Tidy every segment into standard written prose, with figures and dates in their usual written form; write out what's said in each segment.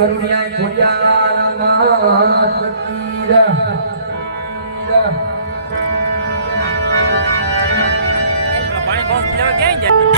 વરુણિયા ભોળિયા રામા ફકીર પાણી બોક્સ લેવા ક્યાં જાય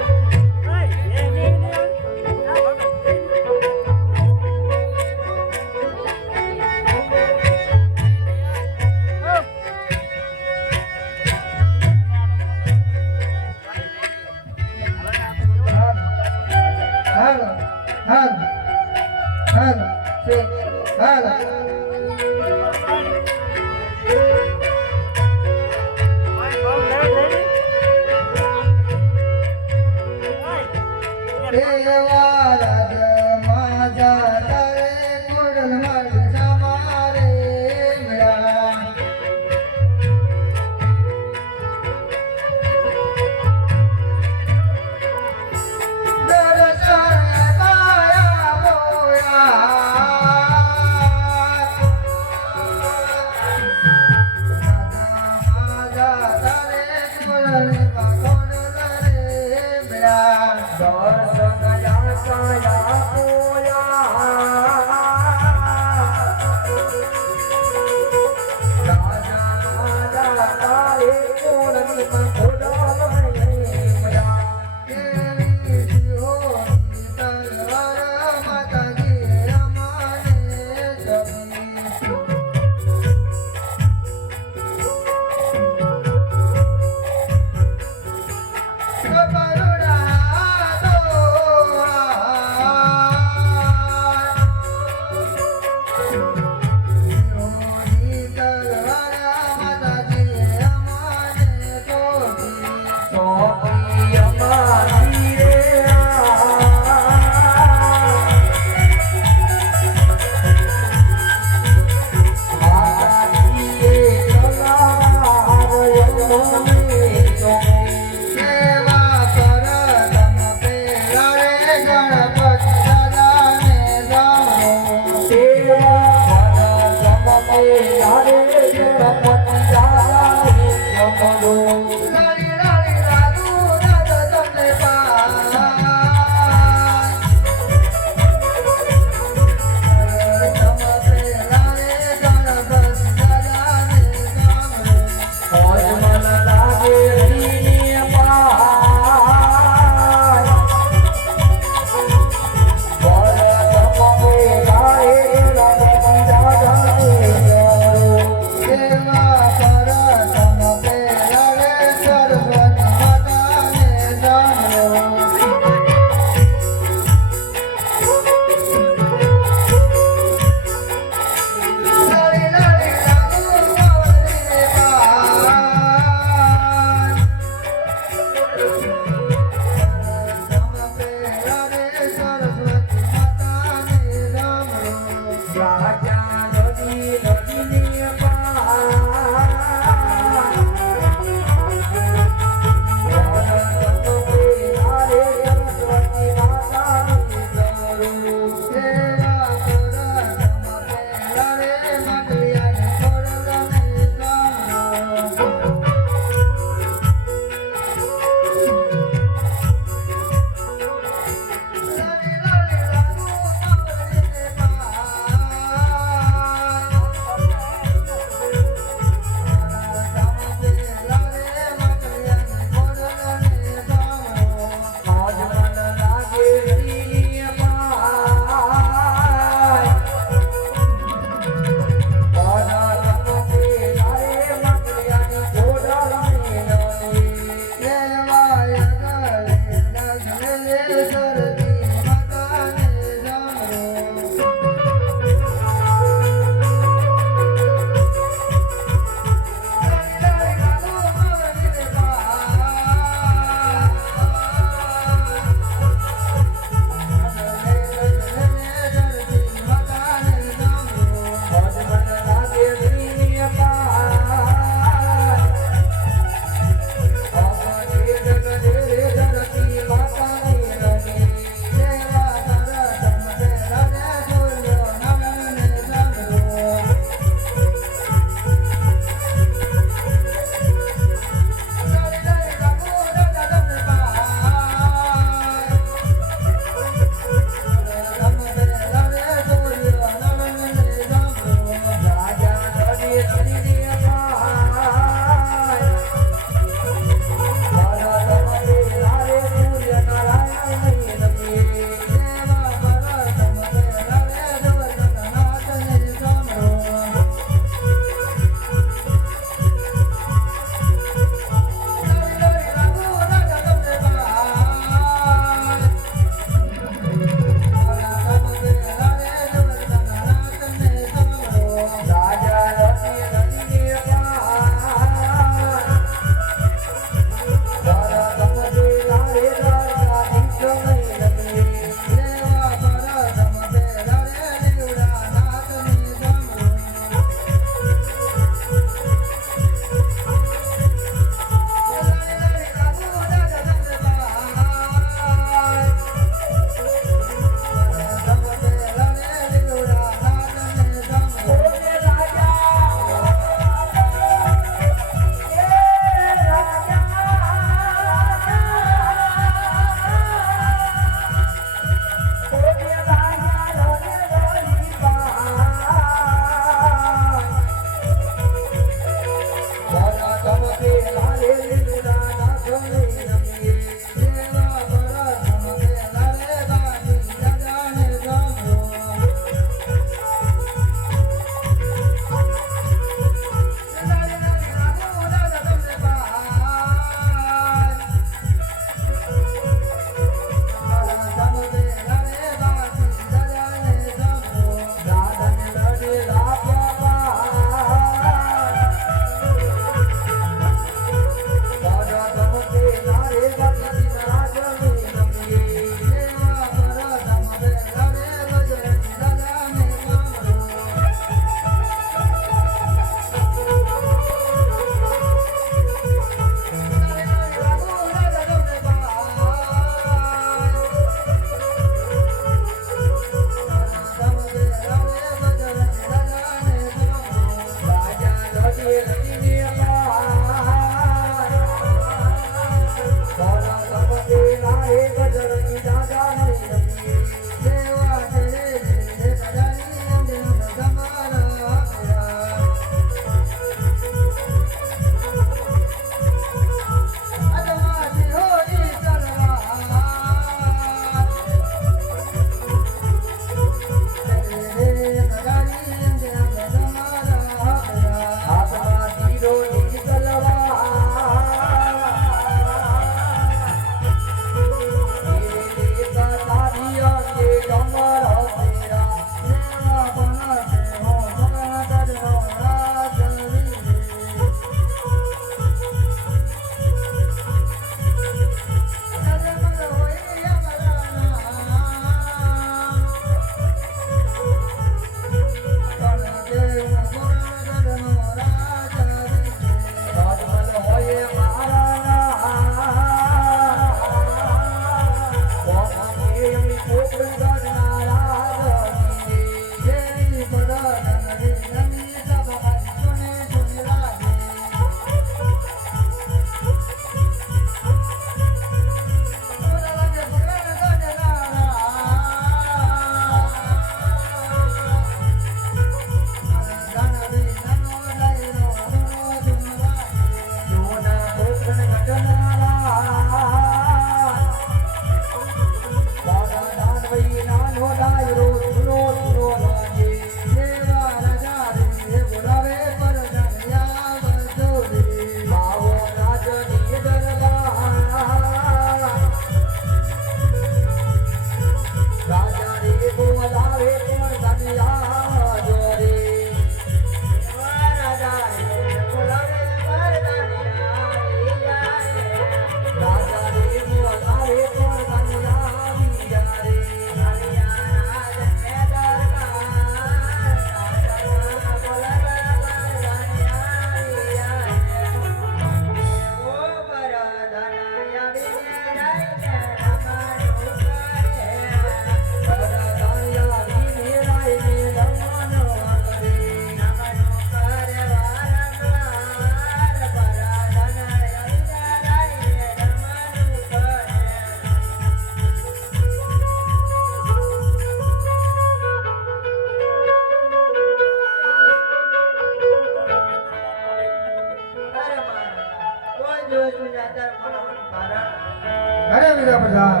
દિવસોને અત્યારે બોલાવવાનું કારણ અરે વીરા પ્રધાન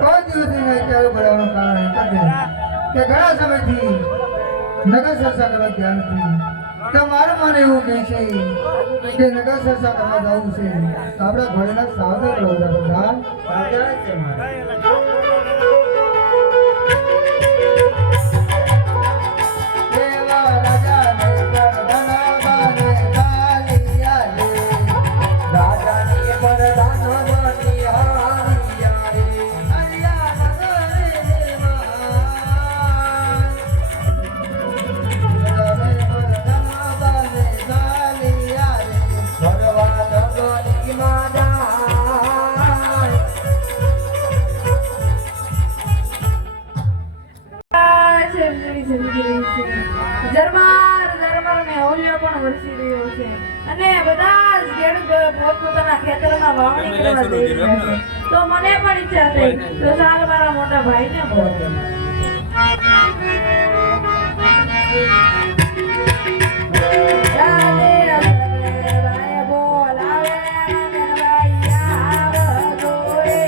કોઈ દિવસ નહીં અત્યારે બોલાવવાનું કારણ એક જ છે કે ઘણા સમયથી નગર ચર્ચા કરવા ગયા નથી તો મારું મને એવું કહે છે કે નગર ચર્ચા કરવા જવું છે તો આપણે ભોળેનાથ સાવધાન રહો વીરા પ્રધાન સાવધાન છે મારે દેવા રાજાને પ્રધાન બાને કાલિયા લે રાજાની પરદાન બની હારિયા રે અલિયા નગરે દેવા રાજાને પ્રધાન બાને કાલિયા રે ભગવાન ગોરી માદા ઝરમર ઝરમર ને ઓલિયો પણ વરસી રહ્યો છે અને બધા જ ખેડૂતો પોતપોતાના ખેતરમાં વાવણી કરવા જઈ રહ્યા છે તો મને પણ ઈચ્છા થઈ તો ચાલ મારા મોટા ભાઈને બોલાવું. ચાલે ભાઈ બોલાવે મને ભાઈ આવતો રે.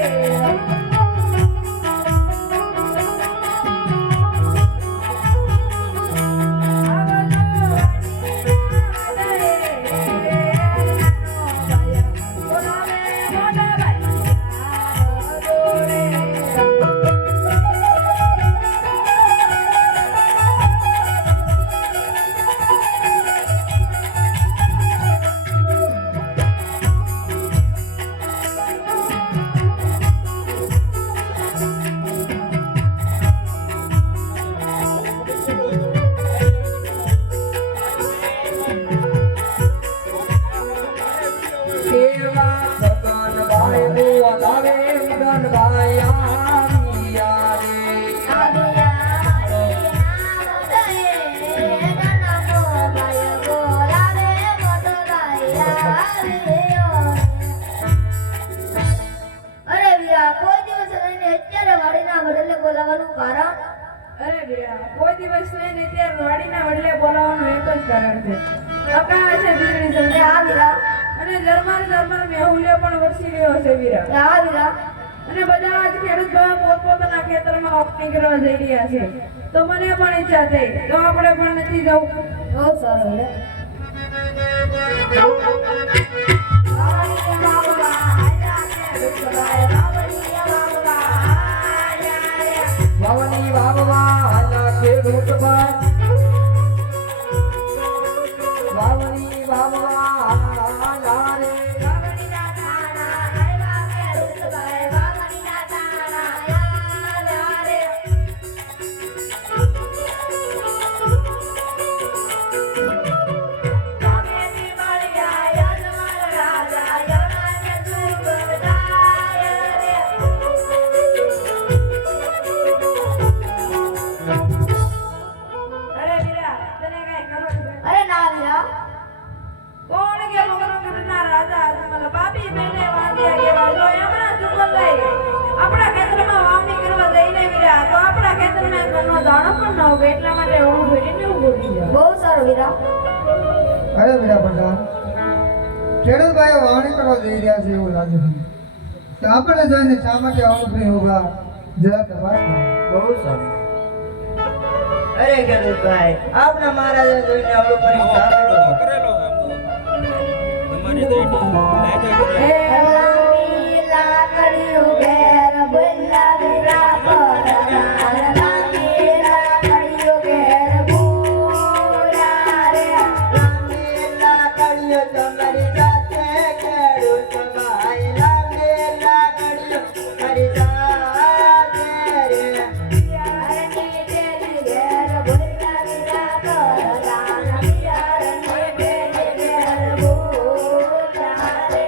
કેવા સગન ભાઈ બોલાવે મગન ભાઈ આવિયા રે અરે વીરા કોઈ દિવસ રહીને અત્યારે વાડીના વડલે બોલાવવાનું કારણ અરે વીરા, કોઈ દિવસ લઈને ત્યારે વાડીના વડલે બોલાવવાનું એક જ કારણ છે. અકાળ છે વીજળી ઝરમર. આ વીરા અને ઝરમર ઝરમર મેહુલ્યો પણ વરસી રહ્યો છે વીરા. આ વીરા અને બધા જ ખેડૂત ભાઈઓ પોતપોતાના ખેતરમાં વાવણી કરવા જઈ રહ્યા છે તો મને પણ ઈચ્છા થઈ તો આપણે પણ નથી જવું. બહુ સારું વીરા ભવની વાવવા હાલા ખેડૂત ભાઈ વાવની વાવવા હાલા રે અરે વીરા, તને કાંઈ ખબર છે? અરે ના વીરા કોણ કે મગરમગઢના રાજા અજમલ બાપી બેને વાંધ્યા કેવા જો એમના જુગલભાઈ આપણા ખેતરમાં વાવણી કરવા જઈને વીરા તો આપણા ખેતરમાં ઘરનો દાણો પણ ન ઉગે એટલા માટે ઓળું ભરીને ઊભો થઈ જાય. બહુ સારું વીરા અરે વીરા પ્રધાન ખેડૂત ભાઈઓ વાવણી કરવા જઈ રહ્યા છે એવું લાગે છે તો આપણે જોઈને શા માટે આવું નહીં હોગા જરા તપાસ કરો. બહુ સારું અરે ખેડૂત ભાઈ આપના મહારાજા જોઈને આવડું કરી સારું કરેલો આમ તો તમારી તો હે લાકડીઓ ઘેર બોલા વીરા પર લાકડીઓ ઘેર બોલા રે લાંબેલા કળિયો તમારી જાતે ખેડૂત ભાઈ લાંબેલા કળિયો મારી જાતે રે ઘેર બોલા વીરા પર લાકડીઓ ઘેર બોલા રે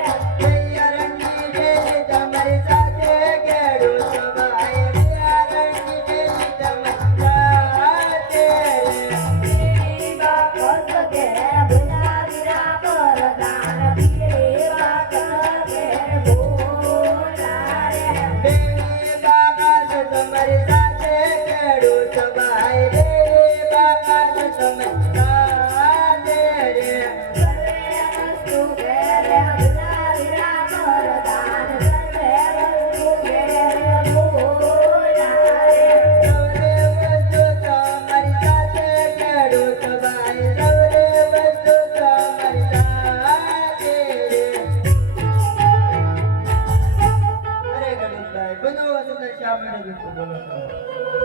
શા માટે જૂઠું બોલો છો?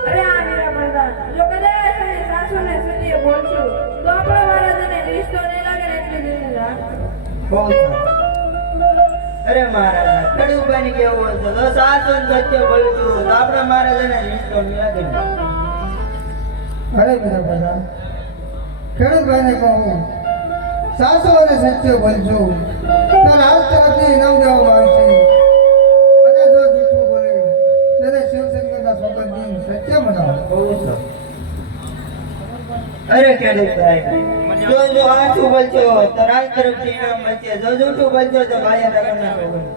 અરે આ વીરા પ્રધાન, જો કદાચ તમે સાસુને સત્ય બોલશો તો આપણા મહારાજાને રિશ્તો નહીં લાગે ને એટલી દિલને રાખજો. બહુ સારું. અરે મહારાજા, ખેડૂતભાઈને કેવું હશે? જો સાચું ને સત્ય બોલું છું તો આપણા મહારાજાને રિશ્તો નહીં લાગે ને. અરે બધા બધા ખેડૂતભાઈને કહું સાચો અને સત્ય બોલજો તો રાજ તરફથી ઇનામ દેવામાં આવે છે અને જો જૂઠું બોલે ત્યારે શિવશંકરના સોગંદની સત્ય મનાવો. બહુ સારું. અરે ખેડૂતભાઈ, જો સાચું બોલશો તો રાજ તરફથી ઇનામ મળશે, જો જૂઠું બોલશો તો ભાઈ તરફના સોગંદ.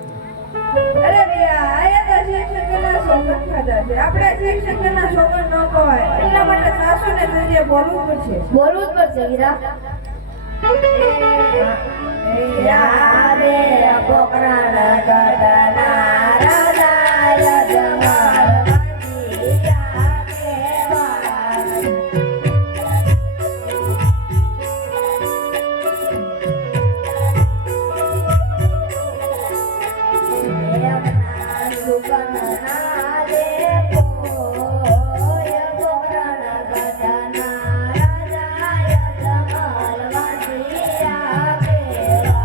અરે વીરા, આયા તો શિવશંકરના સોગંદ ખાધા છે. આપણે શિવશંકરના સોગંદ ન ખવાય એટલા માટે સાસુને સત્ય બોલવું પડશે. બોલવું જ પડશે વીરા. યારે પોકરાના ગઢના રાજા યજમાન વંદિયા કેવા. સુગંધના લેપો પોકરાના ગઢના રાજા યજમાન વંદિયા કેવા.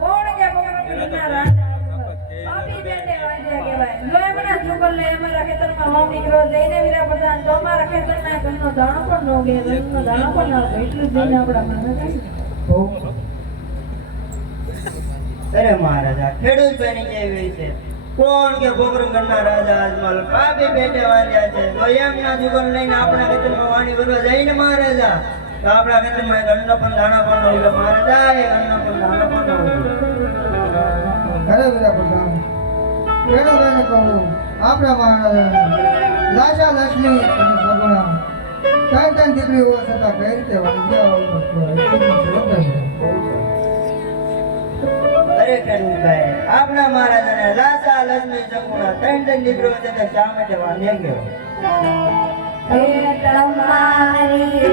કોણ કે પોકરાના રાજા? બાપી બેને વાંધ્યા કહેવાય. જો એમના જુગલને અમારા ખેતરમાં વાવણી કરવા જઈને વીરા પ્રધાન તો અમારા ખેતરના ઘરનો દાણો પણ ન ઉગે, ઘરનો દાણો પણ ન ઉગે. એટલું જ જોઈને આપણા મનમાં થાય. અરે મહારાજા, ખેડૂતભાઈની કેવી છે? કોણ કે પોકરણગઢના રાજા અજમલ પાપી પેટે વાંધ્યા છે, તો એમના જુગલ લઈને આપણા ખેતરમાં વાણી કરવા જઈને મહારાજા તો આપણા ખેતરમાં એક અન્ન પણ દાણા પણ ન ઉગે મહારાજા, એક અન્ન પણ દાણા પણ ન ઉગે. અરે વીરા પ્રધાન ખેડૂતભાઈને કહું આપણા મહારાજાને લાશા લક્ષ્મી અને સગુણા ત્રણ દીકરી હોવા છતાં કઈ રીતે વાંધ્યા અરે ખેડૂતભાઈ, આપણા મહારાજાને લાસા લક્ષ્મી સગુણા ત્રણ દીકરીઓ છતાં શા માટે વાંધ્યા ગયો? એ તમારી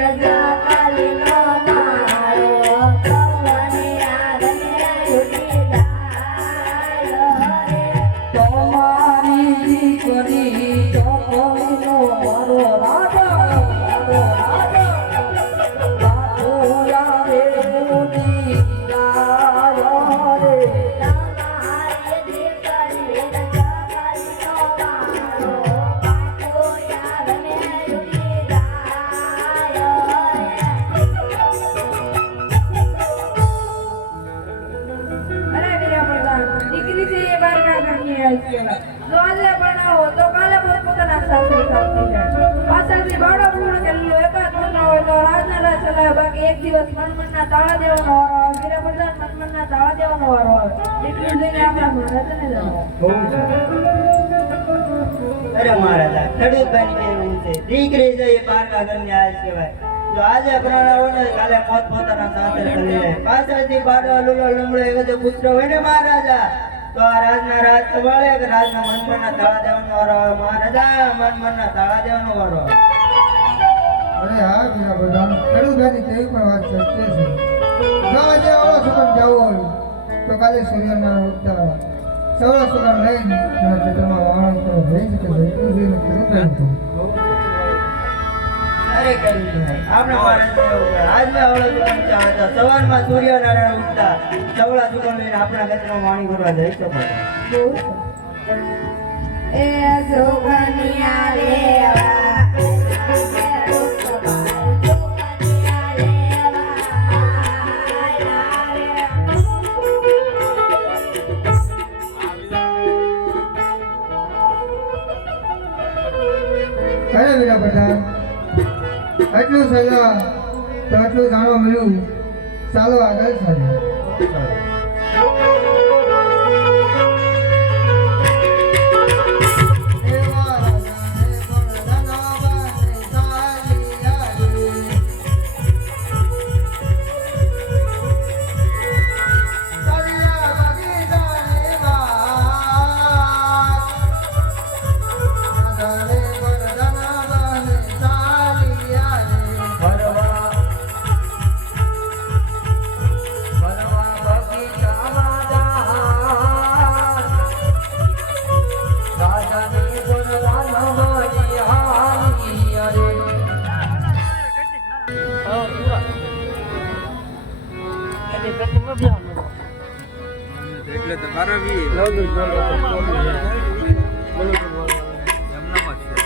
રજા કાલીનો મારો પવને આગને ઉડી જાય રે. તમારી દીકરી ચોકોનો મારો રાજા તમારી દીકરી રજા કાલીનો મારો પવને આગને ઉડી જાય રે. અરે વીરા પ્રધાન, દીકરી છે એ બારના ઘરની આઈસ કહેવાય. જો આજે બનાવો તો કાલે પોતપોતાના સાસરે ખાતી જાય. પાછળથી બાળો પૂર્ણ કરેલું એકાદ પુત્ર હોય તો રાજના રાજ ચલાવે, બાકી એક દિવસ મનમનના તાળા દેવાનો વારો આવે. વીરા પ્રધાન મનમનના તાળા દેવાનો વારો આવે. એટલું જોઈને આપણા મહારાજાને જણાવો. અરે મહારાજા, ખેડૂતભાઈની કેવું છે? દીકરી છે એ બારના ઘરની આજ કહેવાય. જો આજે પ્રણાવો ને કાલે પોતપોતાના સાસરે ચલી જાય. પાછળથી બાળો લુલો લંગડો એવો જો પુત્ર હોય ને મહારાજા તો આ રાજના રાજ સંભાળે કે રાજના મનમનના તાળા દેવાનો વારો આવે મહારાજા, મનમનના તાળા દેવાનો વારો આવે. અરે હા વીરા પ્રધાન ખેડૂતભાઈની કેવી પણ વાત સત્ય છે. જો આજે આવડો સુગંધ જવો હોય તો કાલે સૂર્યના ઉગતા સૌરા સુગંધ લઈને એના ખેતરમાં વાવણ કરો થઈ શકે છે. એટલું જોઈને ખેડૂતભાઈ હતું. અરે ખેડૂતભાઈ, આપણે મહારાજને એવું કહે, આજના આવડો સુગમ ચાહતા સવારમાં સૂર્યનારાયણ ઉગતા સવળા સુગમ લઈને આપણા ખેતરમાં વાણી કરવા જઈ શકો છો. એ સુગનિયા લેવા સુગનિયા લેવા. અરે વીરા પ્રધાન આટલું સજા તો આટલું જાણવા મળ્યું. ચાલો આગળ ચાલીએ. એટલે તો બારવી એમનામાં જ છે.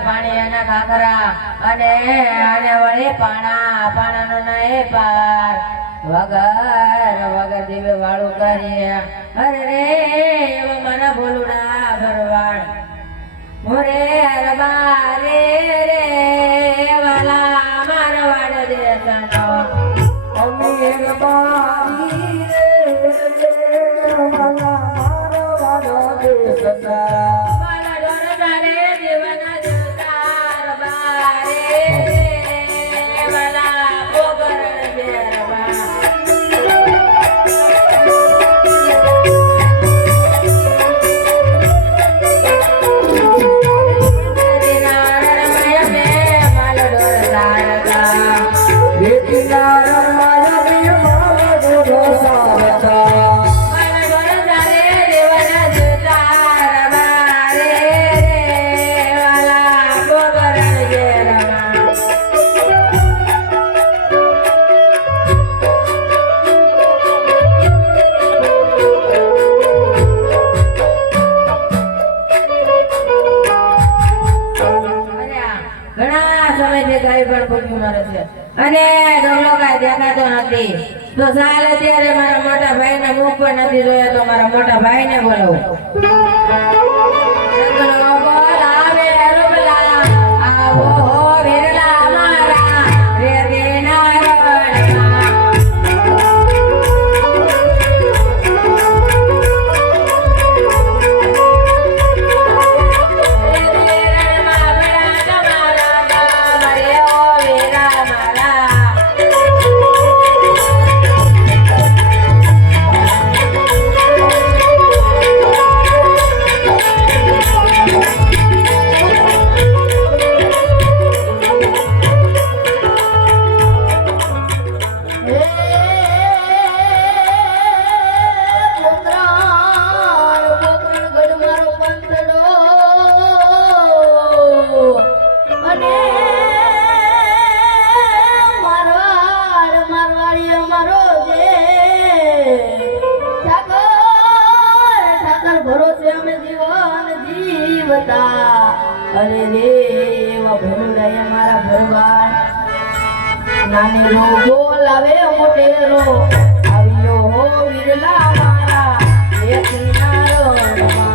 પાણી ખાખરા અને વળી પાણાનો ના પાર વગર દીવે વાળું કરીએ અરે રે એવો મને બોલુડા ભરવાડ મોરે અરબા રે રે વાલા મારવાડ દેશનો અમીર બાઈ રે વાલા મારવાડ દેશનો અને ગમલો કાંઈ દેખાતો નથી તો ચાલ અત્યારે મારા મોટા ભાઈને મુખ પણ નથી જોયા તો મારા મોટા ભાઈને બોલાવું બોલાવે રૂબલા આવો વિરલા મારા રેતીના રણમાં અરે રે એવા ભરુડાએ મારા ભરવાડ નાની નો બોલાવે મોટેરો આવ્યો હો વિરલા મારા એકના રણમાં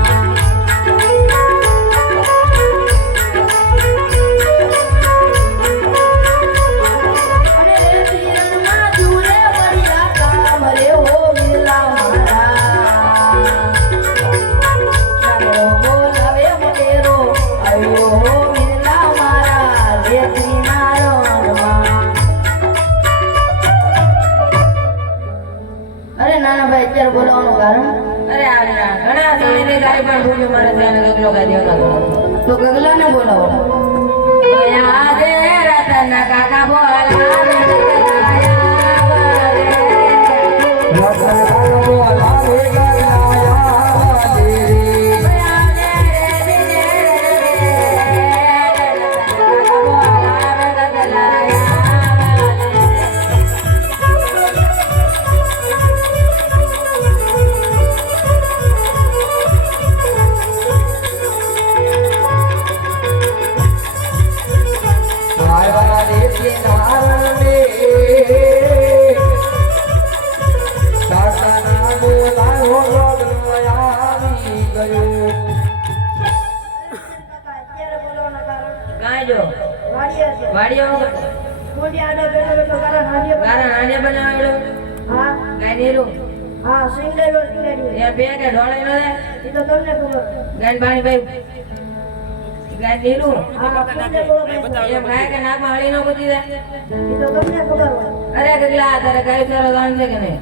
અરે રે તીરમાં જુરે પડ્યા કામ રે હો વિરલા બોલવાનું કારણ અરે આ ઘણા સમયથી તારી પણ ભૂલ્યું મારે ત્યાં ગગલો ગાદ્યો તો ગગલાને બોલાવો આજે રતન કાકા બોલાવે વાડીઓ ગારા નાડિયા બનાવેલો હા ગાયનેરો હા સિંગડેલો સિંગડેલો એ બે કે ઢોળે ન દે ઈ તો તમને ખબર ગાય પાણી ભાઈ ગાયનેરો હા એ ગાય કે નાકમાં હળી ન કૂદી દે ઈ તો તમને ખબર અરે ગગલા તારે ગાય સારો જાણ છે કે નહીં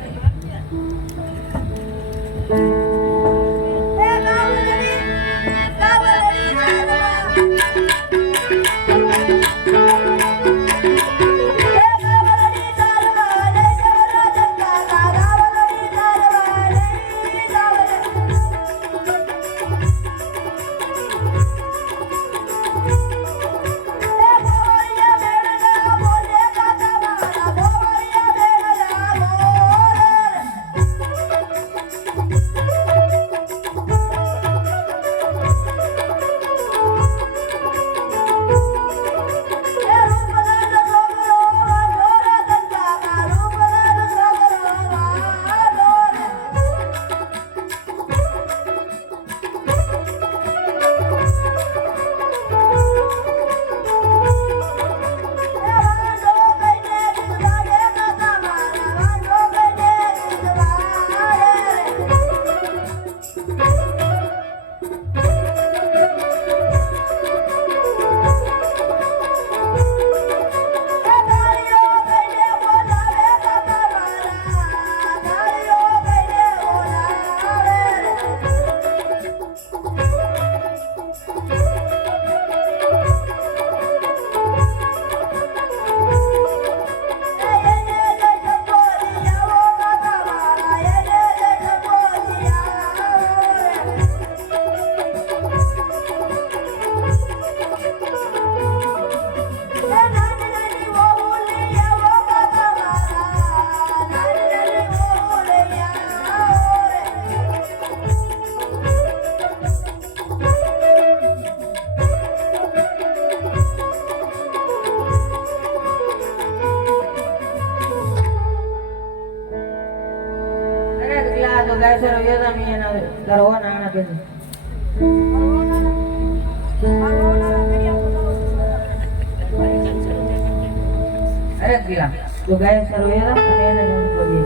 તારો ઓન આણા કે અરે ગીલા તું ગાય સરો એલા અને એને નોંધ કરી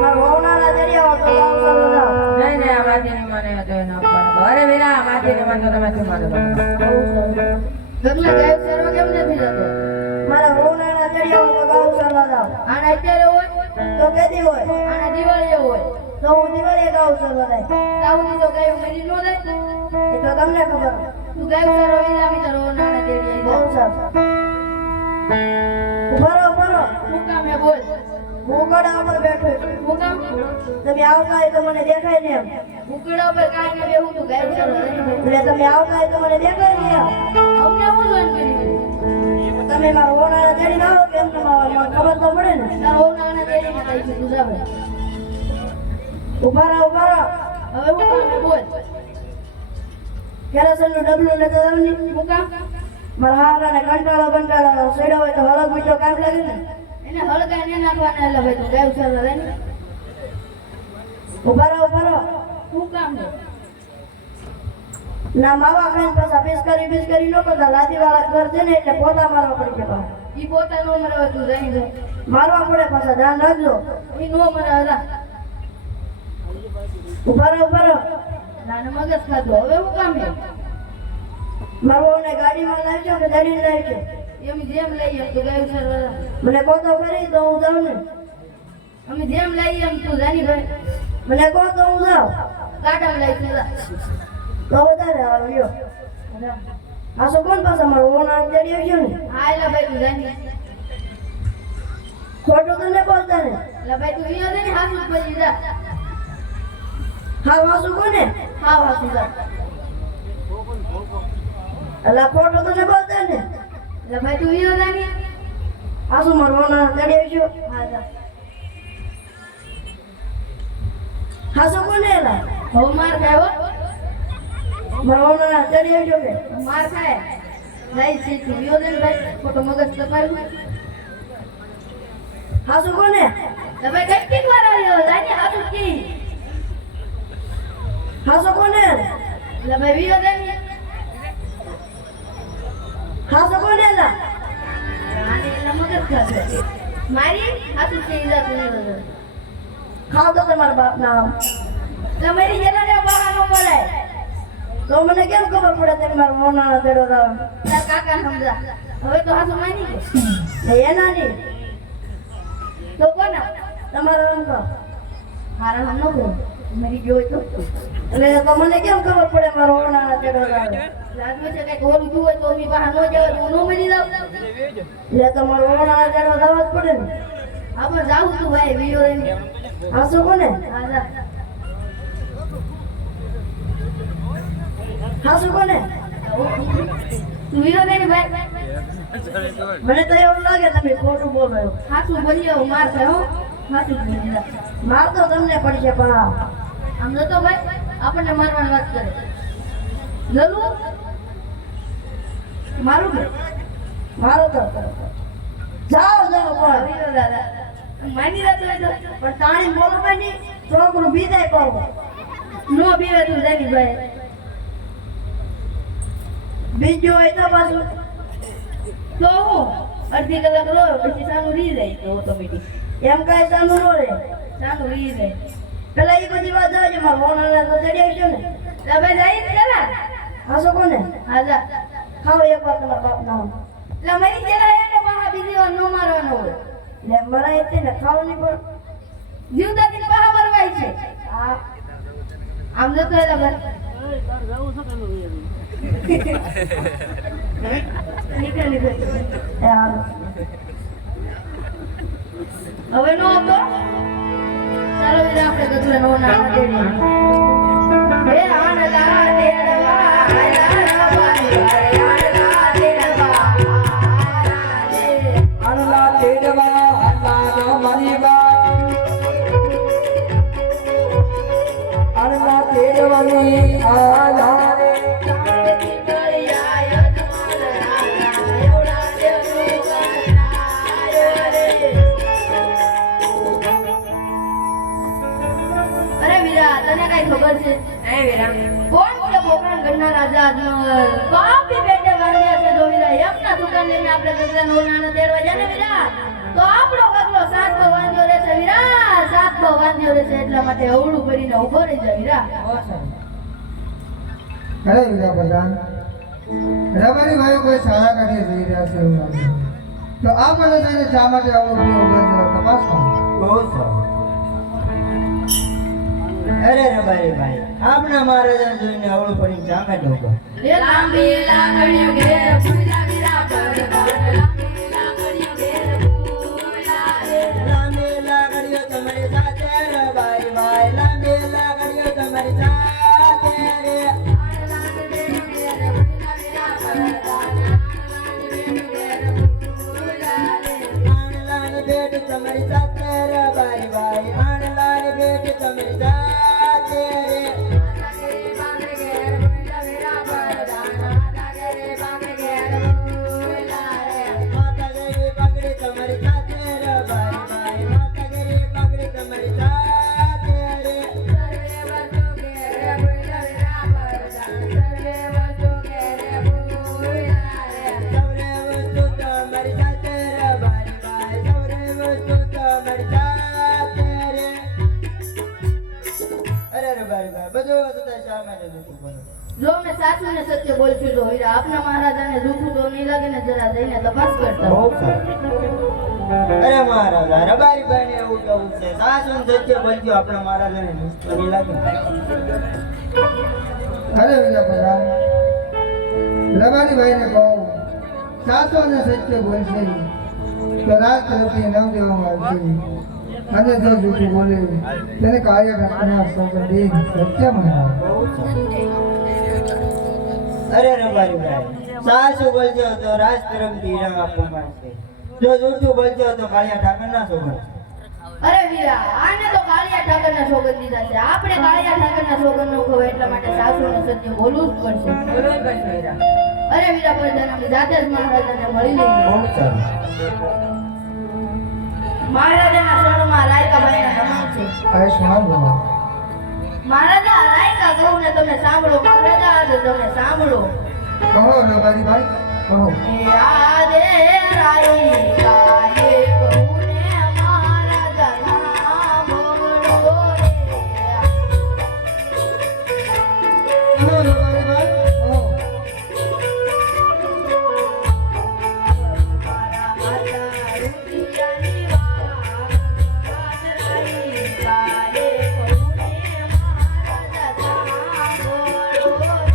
મારા વહુના દરિયા તો ગાવ સરો જાવ નહીં નહીં આ માટીની માને તો ન પણ અરે વીરા આ માટીની માન તો તમે શું માનો ગગલા ગાયબ સર્વ કેમ નથી જતો મારા વહુના દરિયા તો ગાવ સરો જાવ આના અત્યારે હોય તો કેદી હોય આના દિવાળીએ હોય તો હું દિવાળીએ ગાવ સરો જાય તાવની તો ગાયો મરી નો જાય એ તો તમને ખબર તું ગાયબ સર્વ વિના તારો નાના દેડી બહુ સારું ઉભરો હું કામ હે બોલ હું ગોડા ઉપર બેઠો છું. હું કામ તમે આવતા હોય તો મને દેખાય ને એમ ઉકળા પર કાઈ ન બેહું તું ગાયબ સર્વ એટલે તમે આવતા હોય તો મને દેખાય ને એમ અમને હું જોઈન કરી તમે મારા વહુના તેડી લાવો કેમ તમારે મને ખબર તો પડે ને તારો નાના દેડી માં થઈ છે તું જાવે ઉભા રહો હવે હું કામ હે બોલ કેરોસીનનું ડબલું લેતો આવ ને હું કામ મારા હારાને કંટાળો સેડો હોય તો હળગ મીઠો કામ લાગે ને એને હળગાઈ ને નાખવાના એટલે ભાઈ તું ગાયબ સર્વ લઈને ઉભા રહો હું કામ હે ના માવા ખાઈને પાછા પીસ કરી ન કરતા લાદીવાળા ઘર છે ને એટલે પોતા મારવા પડશે પાછા. ઈ પોતા નો મરાવે તું જાણી દે મારવા પડે પાછા ધ્યાન રાખજો ઈ નો મરાવે ઉભા રહો નાનો મગજ ખાતો હવે હું કામ હે મારો ને ગાડીમાં લાવજો કે ગાડીને લાવજો એમ જેમ લઈએ તું ગાયબ સર્વ મને કહો તો ખરી તો હું જાઉં ને અમે જેમ લઈએ એમ તું જાણી ભાઈ મને કહો તો હું જાઉં કાઢા લઈ તું તો વધારે આવ્યો આ શું કોણ પાછા મારો ઓના તેડી આવ્યો ને હા એલા ભાઈ તું જાણી ખોટું તો ને બોલતા ને એલા ભાઈ તું ઈયો દે ને હાથ ઉપર જા હા વાસુ કોને હા હાથ જા એટલે ખોટું તો ને બોલતા ને એલા ભાઈ તું ઈયો જાણી આ શું મારો ઓના તેડી આવ્યો હા જા હા શું કોને એલા હો માર ખાયો મારો ઓના તેડી આવ્યો કે માર ખાય લઈ છે તું ઈયો દે ને ભાઈ ખોટો મગજ તપાયું હા શું કોને એલા ભાઈ કેટલી વાર આવ્યો જાણી હાથ કી હા શું કોને એલા ભાઈ ઈયો દે ને હા શું કોને એલા આને એલા મગજ ખાશે મારી હાથ કી જા તું ઈયો દે ખાવ તો તમારા બાપ ના તમારી જેના ને બહાર નો બોલાય તો મને કેમ ખબર પડે તમે મારા મોના તેડો દાવ તાર કાકા સમજા હવે તો હાથ માની ગયો એના ની તો કોના તમારા રંગ મારા હમ નો બોલ મરી ગયો હોય તો એટલે તો મને કેમ ખબર પડે મારો મોના તેડો દાવ લાગુ છે કઈ ઓલું તું હોય તો મી બહાર નો જાવ તો નો મરી જાવ એટલે તો મારો મોના તેડો દાવ જ પડે ને આપણે જાવ તું ભાઈ વિડિયો લઈને હા શું કોને હા જા હા શું કોને તું વિડિયો લઈને ભાઈ મને તો એવું લાગે તમે ખોટું બોલો છો. હાથું બોલ્યો માર છે હો હાથું બોલી જા માર તો તમને પડશે પણ આમ તો ભાઈ આપણને મારવાની વાત કરે લલુ મારું કે મારો તો જાઓ પણ વિડિયો દાદા માની જાતો હોય તો પણ તાણી બોલો નહીં છોકરું બીજાય કહો નો બીવે તું જાની ભાઈ બીજું હોય તો પાછું તો હું અડધી કલાક રોયો પછી સાનું રી જાય તો ઓટોમેટિક એમ કઈ સાનું નો રે સાનું રી જાય પેલા એ બધી વાત આવે છે મારા મોના તો ચડી આવશે ને લા ભાઈ જાય જ ખરા હા શું કોને હા જા ખાવ એક વાર તમારા બાપ ના લા મરી જરા એને પાહા બીજી વાર નો મારવાનો હોય ને મરાય તે ને ખાવાની પણ જીવતા દિન પાહા મરવાય છે હા આમ જતો એલા ભાઈ નીકળ એ હાલો હવે નો હતો ચાલો વીરા આપણે ગગલા નો નામ દેડી હે આનલા દેડવા આનલા પાણી આનલા દેડવા અનલા તેડવા અનલા નો મરીવા અનલા તેડવાની આલા રે ચાંદની તળિયા યજમાન રાજા એવડા દેવનું કનાયો રે અરે વીરા તને કઈ ખબર છે એ વીરા કોણ છે પોકરણ ગણના રાજા અજમલ બાપી બેટે વાંધ્યા છે જો વીરા એમના દુકાન લઈને આપણે ગગલા નો નાનો તેડવા જાને વીરા તો આપણો ગગલો સાતકો વાંધ્યો રહેશે વીરા સાતકો વાંધ્યો રહેશે એટલા માટે અવળું કરીને ઉભો રહી જા વીરા બહુ સરસ અરે વીરા પ્રધાન રબારી ભાઈઓ કોઈ સારા કાર્ય જઈ રહ્યા છે એવું લાગે તો આ મને થઈને શા માટે આવો તપાસ કરો બહુ સરસ. અરે રબારી ભાઈ આપણા મહારાજાને જોઈને અવળું પડીને જામે ઢોકો. એ લાંબી લાકડીઓ ઘેર પૂજા વીરા પર લાંબી લાકડીઓ ઘેર પૂજા રે લાંબી લાકડીઓ તમારી સાથે રબારી ભાઈ લાંબી લાકડીઓ તમારી સાથે રે. આણલાની ભેટ તમારી સાથે રબારી ભાઈ આણલાની ભેટ તમારી સાથે રે. માતા ગરી પગડી તમારી સાથે રબારી ભાઈ માતા ગરી પગડી તમારી સાથે રે. સૌરે વસ્તુ તમારી સાથે રબારી ભાઈ સૌરે વસ્તુ તમારી સાથે રે. અરે રબારી ભાઈ બધું વસ્તુ શા માટે દુઃખી બોલો? જો મેં સાચું ને સત્ય બોલશું તો હીરા આપના મહારાજાને જૂઠું તો નહીં લાગે ને જરા જઈને તપાસ કરતા બહુ સારું. અરે મહારાજા રબારી ભાઈ ને એવું કેવું છે સાસુ ને સત્ય બોલજો આપણા મહારાજાને દુષ્ટ નહીં લાગે. અરે વીરા પ્રધાન રબારી ભાઈને કહો સાચો અને સત્ય બોલશે તો રાજ તરફથી નામ દેવામાં આવશે અને જો જૂઠું બોલે તેને કાર્ય કરવાના સંબંધી સત્ય મનાવે બહુ સારું. અરે રબારી ભાઈ સાસુ બોલજો તો રાજ તરફથી ઇનામ આપવામાં આવશે જો જૂઠું બોલજો તો કાળિયા ઠાકરના છોકરા. અરે વીરા આને તો કાળિયા ઠાકરના સોગંદ દીધા છે આપણે કાળિયા ઠાકરના સોગંદ નો ખવાય એટલા માટે સાસુ ને સત્ય બોલવું જ પડશે બોલવું જ પડશે વીરા અરે વીરા પ્રધાન જાતે જ મહારાજાને મળી લઈએ બહુ સારું. મહારાજાના શરણમાં રાયકાબાઈના નમન છે આયુષ્માન ભવ મહારાજા રાયકા કહું ને તમે સાંભળો મહારાજા આજે તમે સાંભળો કહો રબારી ભાઈ કહો એ આજે રાયકા એ કહું ને મહારાજા સાંભળો રે કહો રબારી ભાઈ કહો મારા હાથા રૂપિયાની વાત રાયકા એ કહું ને મહારાજા સાંભળો રે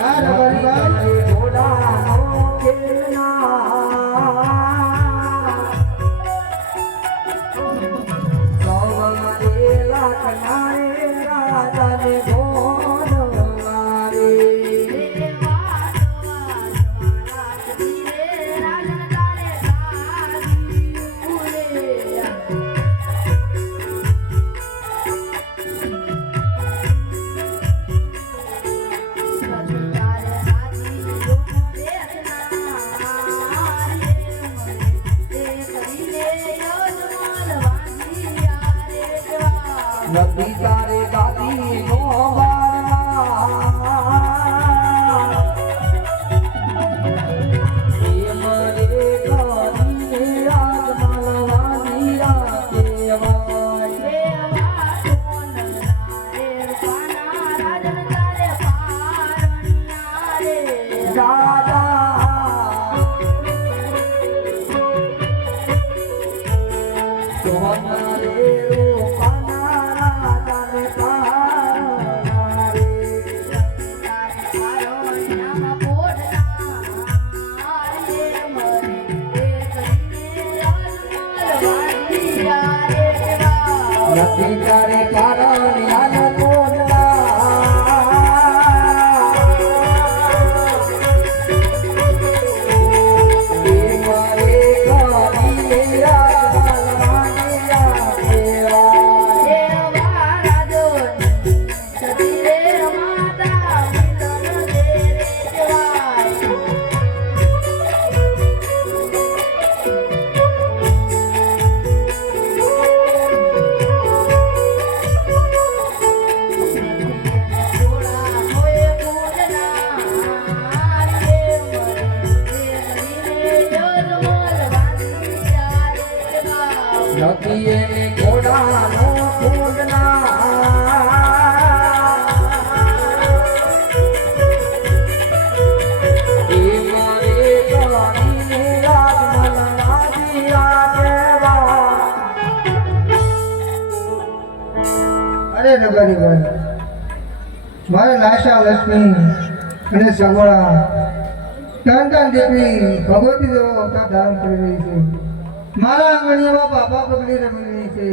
હા રબારી ભાઈ નદી તારે દાદી નો નદી તારે કારણ યાદ કોડલા નથી એને ઘોડાનો ફૂલના એ મારે ગાડીને રાજમલાજી આગેવા અરે ડબરી ભાઈ મારે લાશા લક્ષ્મી અને સગોળા ત્રણ દીકરી ભગવતી દેવો અવતાર ધારણ કરી રહી છે મારા આંગણીયામાં બાપા પગડી રમી રહી છે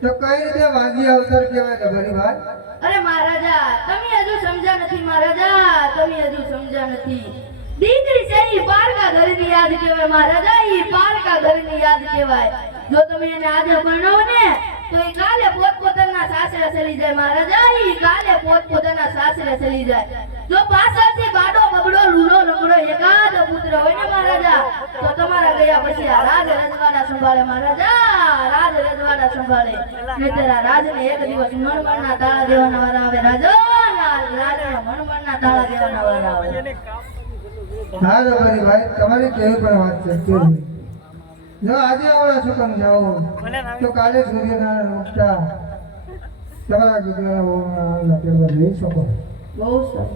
તો કઈ રીતે વાંધી અવતાર કહેવાય ડબરી ભાઈ અરે મહારાજા તમે હજુ સમજ્યા નથી મહારાજા તમે હજુ સમજ્યા નથી દીકરી છે ઈ પારકા ઘરની યાદ કહેવાય મહારાજા ઈ પારકા ઘરની યાદ કહેવાય જો તમે એને આજે ભણાવો ને તો એ કાલે પોતપોતાના સાસરે ચલી જાય મહારાજા ઈ કાલે પોતપોતાના સાસરે ચલી જાય જો પાછળથી બાડો બગડો લૂલો લંગડો એકાદ પુત્ર હોય ને મહારાજા તો તમારા ગયા પછી આ રાજ રજવાડા સંભાળે મહારાજા રાજ રજવાડા સંભાળે નહીંતર આ રાજને એક દિવસ મણમણના તાળા દેવાના વારા આવે રાજા રાજને મણમણના તાળા દેવાના વારા આવે હા ડબરી ભાઈ તમારી કેવી પણ વાત છે કેવી? જો આજે આવડા સુકમ જાઓ તો કાલે સૂર્યનારાયણ ઉગતા તમારા દીકરાના બહુના તેડવા લઈ શકો બહુ સરસ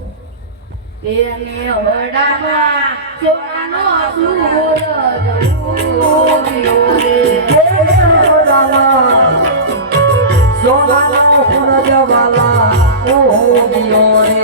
એને ઓરડામાં સોનાનો સૂરજ ઉગ્યો રે સોનાનો ફૂરજવાલા ઓ ગયો રે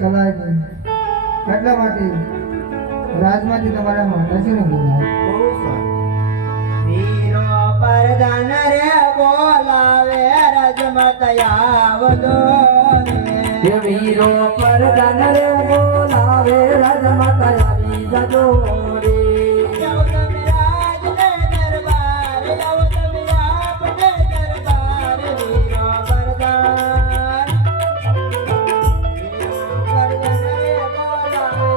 સલાહ છે એટલા માટે રાજમાંથી તમારા માતાજીને બોલાવો વીરો પરદાન રે બોલાવે રાજમાતા આવજો હે વીરો પરદાન રે બોલાવે રાજમાતા આવી જજો રે જાઓ તમે રાજને દરબાર જાઓ તમે આપને દરબાર વીરો પરદાન રે બોલાવે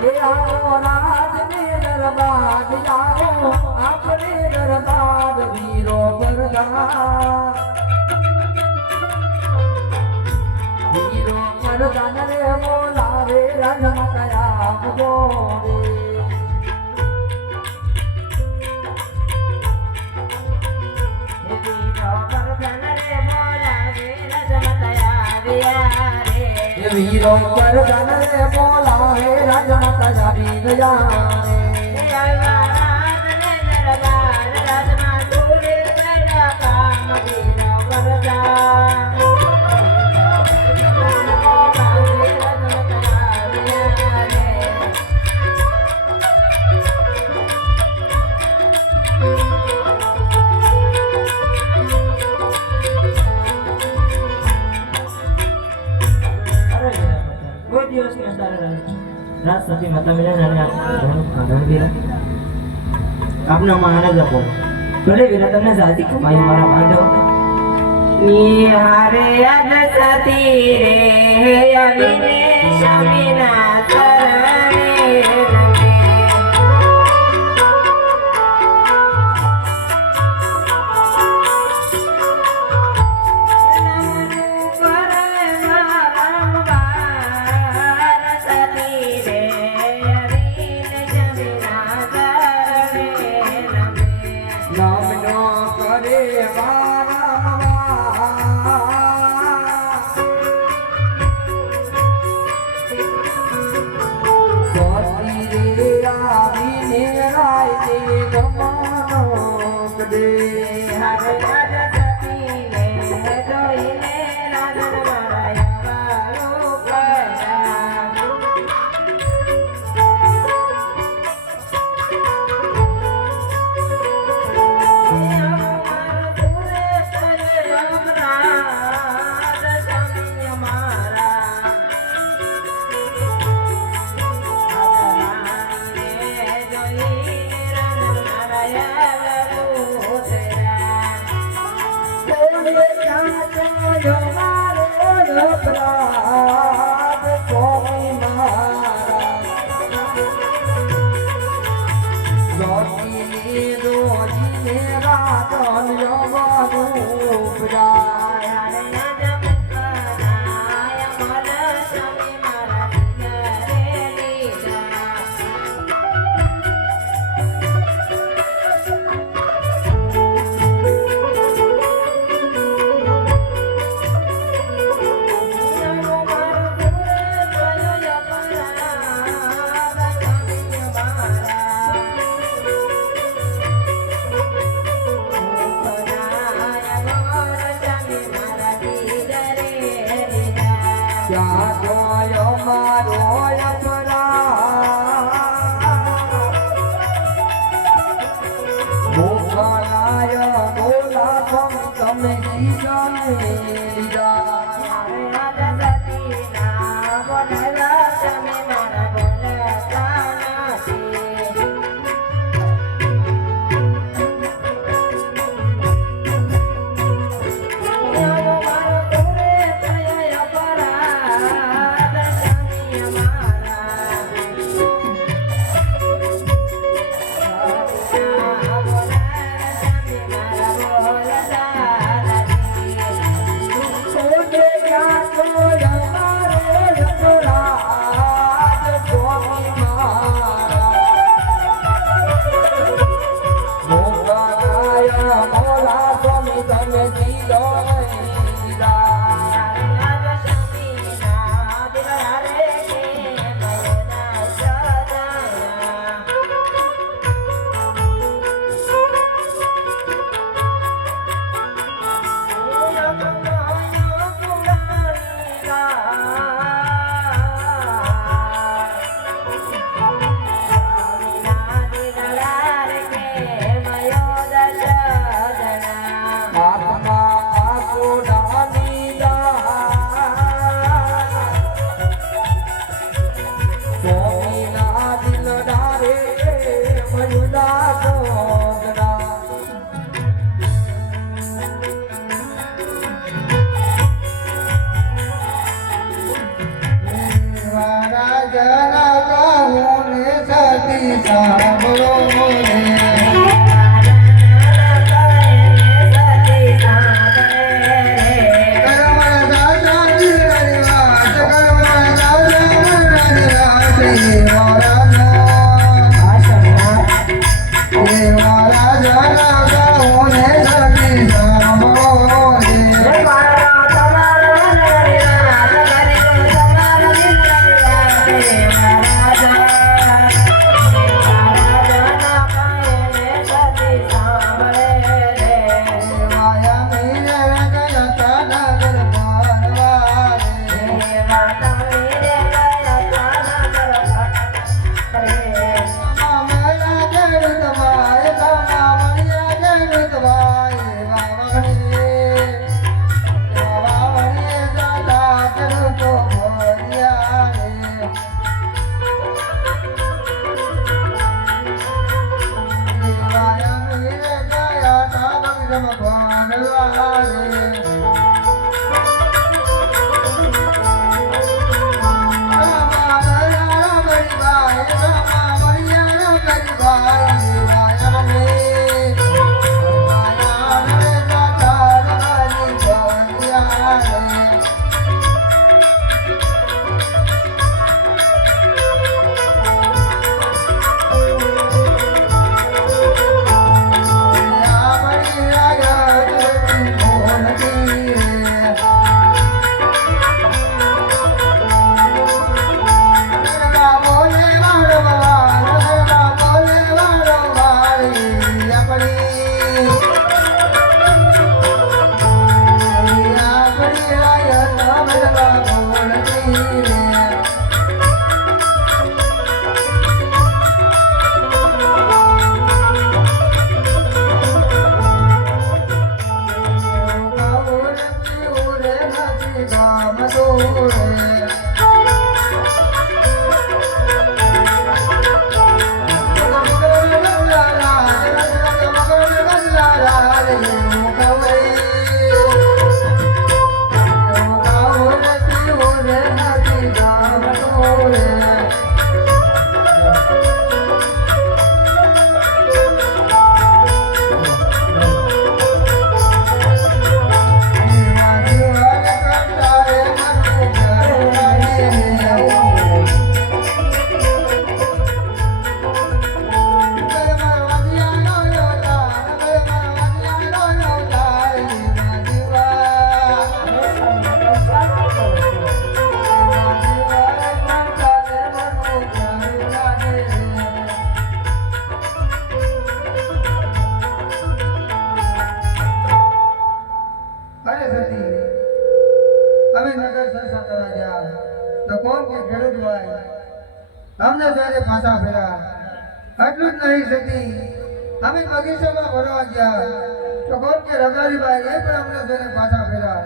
હે આવો રાજને દરબાર જાઓ આપને દરબાર વીરો પરદાન વીરો પરદાન રે બોલાવે રાજમાતા આવજો રે હે વીરો પરદાન રે બોલાવે રાજમાતા આવી ગયા રે કોઈ દિવસ ને સારા રાત સતી માતા મિલન અને આપના મહારાજા બોલ ભલે વીરા તમને જાતિ કમાઈ મારા માંડવ નિહારે અજ સતી રે અવિને શમિના ચરણે નામનો કરે વારંવાર ગભરાટ સ્વામી મારા જોગીને રોજીને રાતન યવાનું ઉપજાય ત્યાં જોયો મારો અપરાધ મોકલાય બોલા તમે જીજાને લીધા અમે નગર સંસાર કરવા ગયા તો કોણ કે ખેડૂત ભાઈ અમને જોઈને પાછા ફેરા. આટલું જ નહીં સતી અમે બગીચામાં ભરવા ગયા તો કોણ કે રબારી ભાઈ એ પણ અમને જોઈને પાછા ફેરા.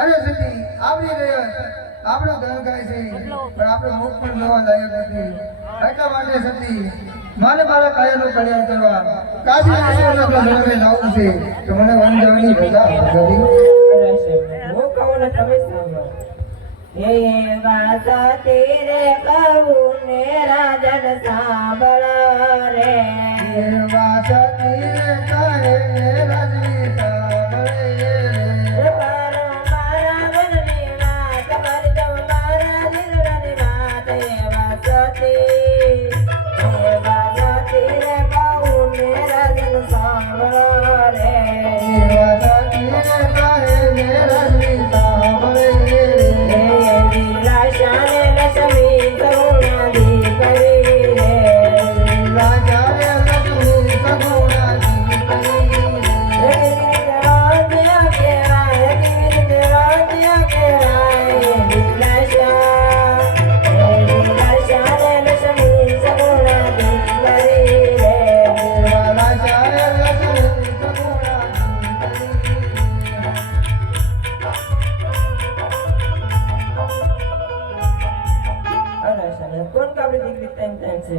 અરે સતી આપણી રહ્યા આપણો ધન ગાય છે પણ આપણો મુખ પણ જોવા લાયક નથી. એટલા માટે સતી મારે મારા કાયાનું કલ્યાણ કરવા કાશી વિશ્વનાથના ધર્મે લાવવું છે તો મને વન જવાની રજા આપો. હું કહું ને તમે સાંભળો. એ વાત તેરે કહું ને રાજન સાંભળ રે. એ વાત તીરે કહે ને રાજવી સાંભળે રે. મારો મારા મનની વાત મારી જાઉં મારા દિલની વાત. એ વાત તેરે કહું ને રાજન સાંભળ રે. એ વાત તીરે કહે ને રાજવી સાંભળે રે. વિલાસાને લક્ષ્મી કરુણાથી કરી રે. રાજાએ લક્ષ્મી સગુણાથી કરી રે. રાજ્ય કહેવાય રાજ્ય કહેવાય વિલાસાને લક્ષ્મી સગુણાથી કરી રે. રાજાએ લક્ષ્મી સગુણાથી કરી રે. કોણ કાબરી દીકરી તેમ તેમ છે.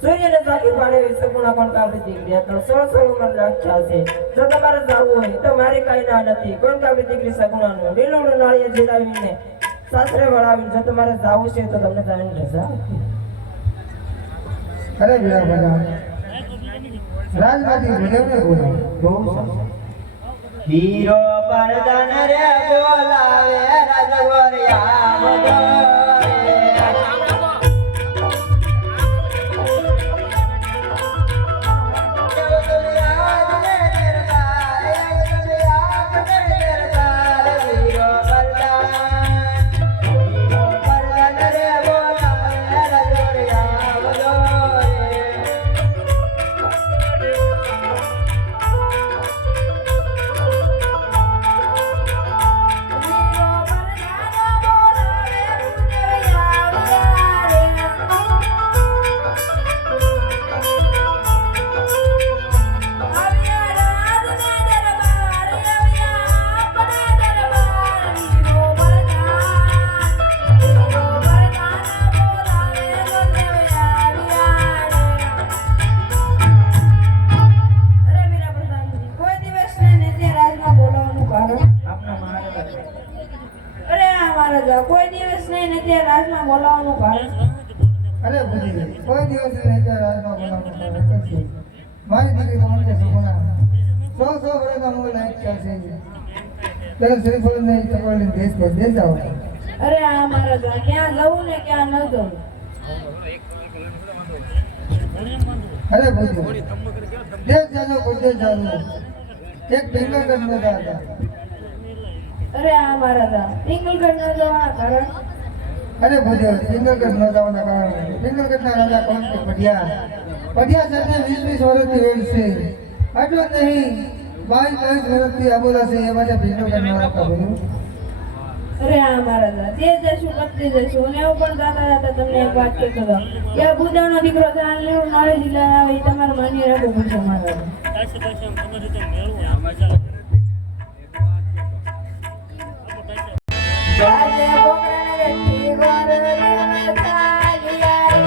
સૂર્યને સાથી પાડે એવી સગુણા કોણ કાબરી દીકરી. આ તો 16 ઉંમર લાખ્યા છે. જો તમારે જવું હોય તો મારી કઈ ના નથી. કોણ કાબરી દીકરી સગુણાનું લીલું નાળિયેર જીલાવીને સાસરે વળાવીને જો તમારે જવું છે તો તમને જવાની રજા આપી. અરે વીરા ભલા રાજમાંથી ભૂદેવને બોલો. બહુ સારું. હીરો પરદાન રે બોલાવે રાજગોરિયા બધો રે. કોઈ દિવસ નહીં ને તે રાજમાં બોલાવવાનું કારણ. અરે ભૂદેવ કોઈ દિવસ નહીં કે રાજમાં બોલાવવાનું કારણ કશું. મારી દીકરી તમને સગુણા 100 વર્ષના મૂળ લાયક છે. ત્યારે શ્રીફળને ચકવાડીને દેશ પરદેશ જાઓ. અરે આ મહારાજા ક્યાં જવું ને ક્યાં ન જવું. અરે ભૂદેવ દેશ જાજો પરદેશ જાજો એક બેંગલગઢ ન જાતા. અરે આ મહારાજા પિંગલગઢ ન જવાના કારણ. અરે ભૂદેવ પિંગલગઢ ન જવાના કારણે પિંગલગઢના રાજા કોણ કે પઢિયા સાથે 20 વર્ષથી વેડ છે. આટલું જ નહીં 22 વર્ષથી આબોલા છે. એ માટે પિંગલગઢ ન આવતા બોલું. અરે આ મહારાજા તે જશું કરતી જશું અને એવું પણ જાતા જાતા તમને એક વાત કહેતો હતો કે આ બુદાનો દીકરો જાણ લેવું નાળી જિલ્લા આવે એ તમારે માન્ય રાખવું પડશે મહારાજા. આજે બોકરાને વેઠી ગોર ચાલી આવી.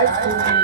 રાજ સુધી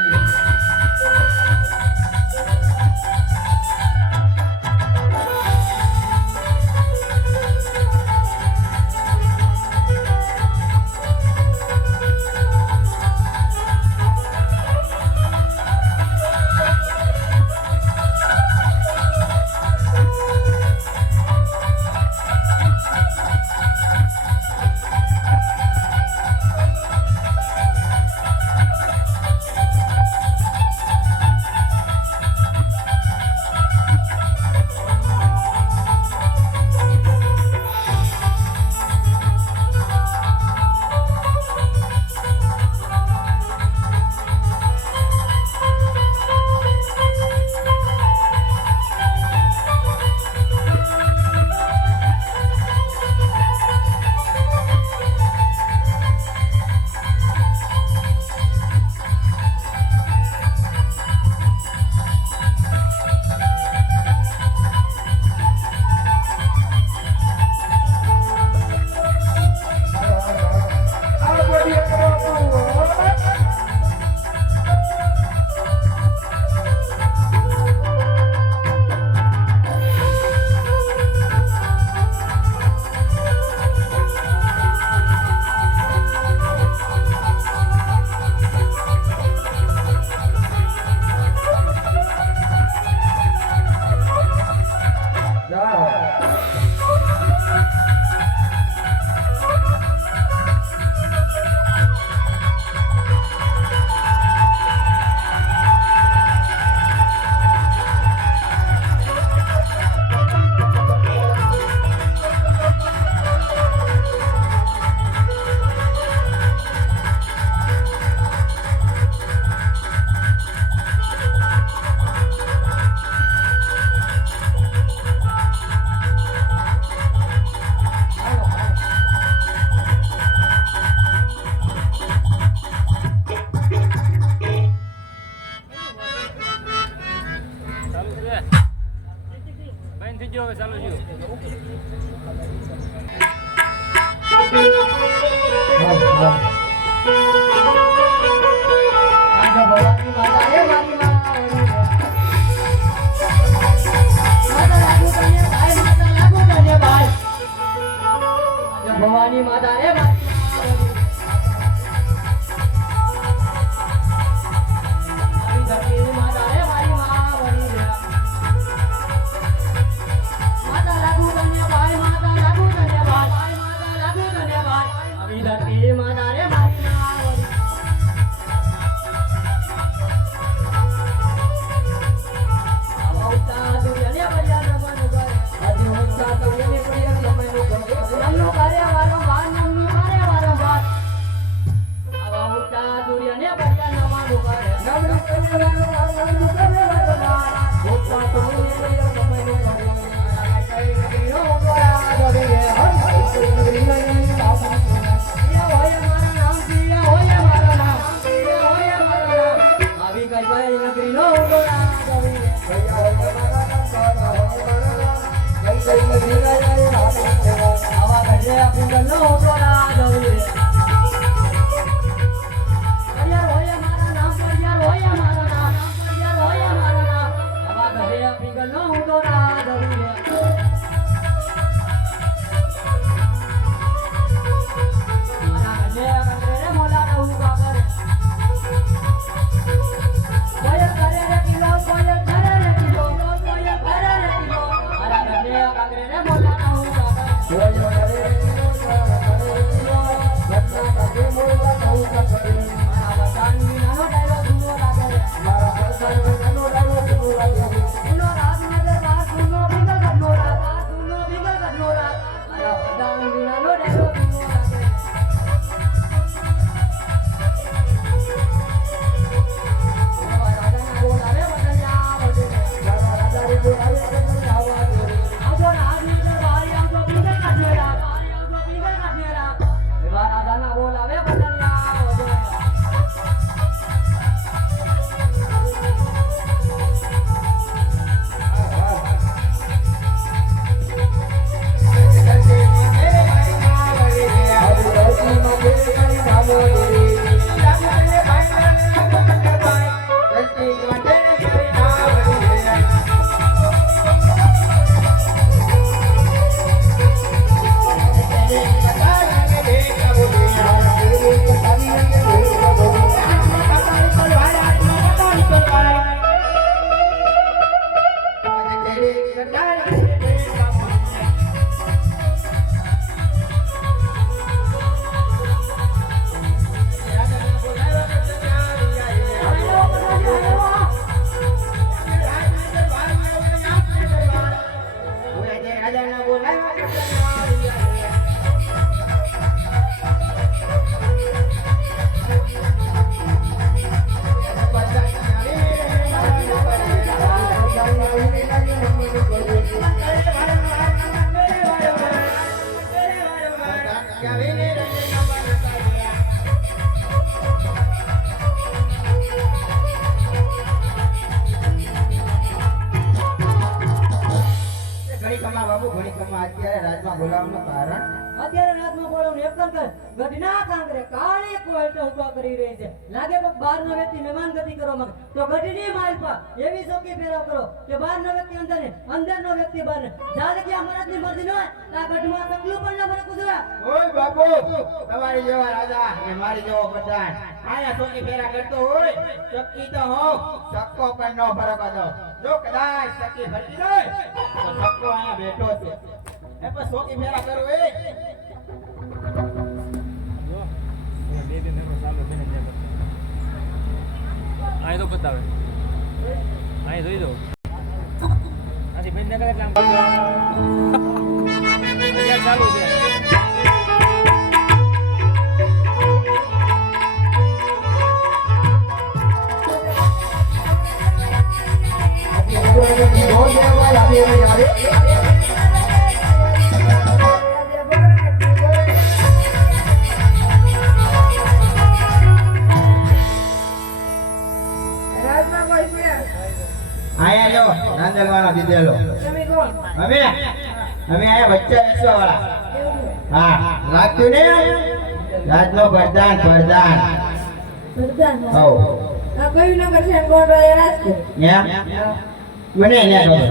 ભવાની માતા રે માતા રે મારી માતા લાગુ તને ભાઈ માતા લાગુ તને ભાઈ માતા લાગુ તને ભાઈ આવી ધરતી માતા રે મારી કર ગઢના કાંગરે કાળી કોયલ ઉભા કરી રહી છે લાગે તો બહારનો વ્યક્તિ મહેમાન ગતિ કરવા માંગે તો ગઢની માલપા એવી ચોકી ફેરવ કરો કે બહારનો વ્યક્તિ અંદર ને અંદરનો વ્યક્તિ બહાર ને જાણે કે મહારાજની મરજી ન હોય તો આ ગઢમાં સકલું પણ ન બને કુદરા ઓય બાપુ તમારી જેવા રાજા અને મારી જેવો પ્રધાન આયા ચોકી ફેરા કરતો હોય ચક્કી તો હો સક્કો પણ નો ફરક હતો જો કદાચ ચક્કી ફરતી હોય તો સક્કો આયા બેઠો છે એ પણ ચોકી ફેરા કરો એ અહીં તો બતાવે અહીં જોઈ દો આથી બેન ને કરે એટલે આમ ચાલુ છે રાજમાં કોઈ છે આયા જો નાંદલવાળા દીધેલો તમે કોણ અમે આયા બચ્ચા વેચવા વાળા હા લાગતું ને રાજનો પ્રધાન પ્રધાન હો આ કયું નગર છે કોણ રહે રાજ કે એમ મને ને ખબર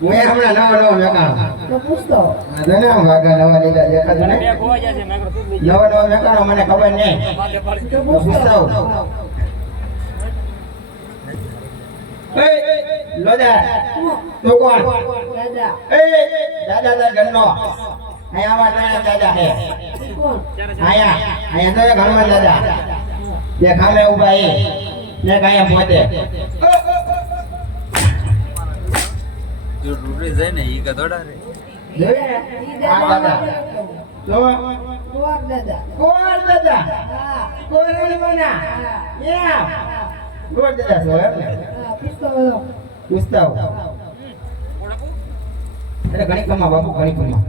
હું એ હમણાં નવો મેકાણો તો પૂછતો તને આમ વાગા નવા લીધા દેખાતું ને બે ખોવાઈ જશે મેં કીધું નવો મેકાણો મને ખબર નહીં માથે પડી તો પૂછતો એ લોદા તું કોણ દાદા એ દાદા ગણનો અહીંયા અમારા દાદા હે કોણ અહીંયા તો એક હનુમાન દાદા જે ખામે ઉભા એ ને કાયા પોતે જો રૂડે જાય ને ઈ કદોડા રે જોયે ઈ આ દાદા દાદા જો કોણ દાદા કોણ દાદા હા કોણ હનુમાના એમ કોણ દાદા છો એમ ને હા પૂછતો બોલો ગુસ્તાવ અરે ઘણી કમા બાપુ ઘણી કમા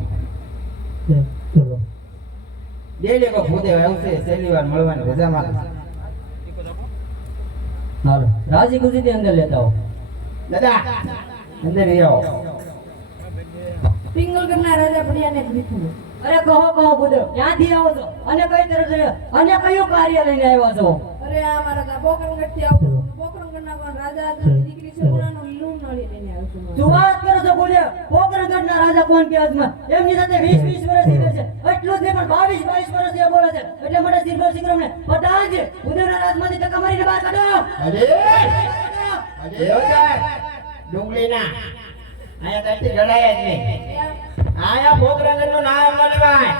ડેલી કો ભૂદે આવશે છેલ્લી વાર મળવાની રજામાં હાલો રાજી ખુશીથી અંદર લેતા હો દાદા અંદર આવો પિંગલ કરના રાજા પડિયાને કીધું અરે કહો બુદ્ધ ક્યાંથી આવો છો અને કઈ તરફ અને કયું કાર્ય લઈને આવ્યા છો અરે આ મારા તા પોકરણગઢ થી આવું પોકરણગઢના કોણ રાજા હતા દીકરી છે કોણાનું લૂણ નળી લઈને આવ્યો છું તું વાત કરો છો બોલે પોકરણગઢના રાજા કોણ કે આજમાં એમની સાથે 20 વર્ષ થઈ છે એટલું જ નહીં પણ 22 વર્ષ એ બોલે છે એટલે માટે સિરભર સિકરમને પટાજ ઉદયના રાજમાંથી ધક્કા મારીને બહાર કાઢો અરે અરે ડુંગળીના આયા ત્યાંથી ઘડાયા જ નહીં આયા પોકરણગઢનું નામ ન લેવાય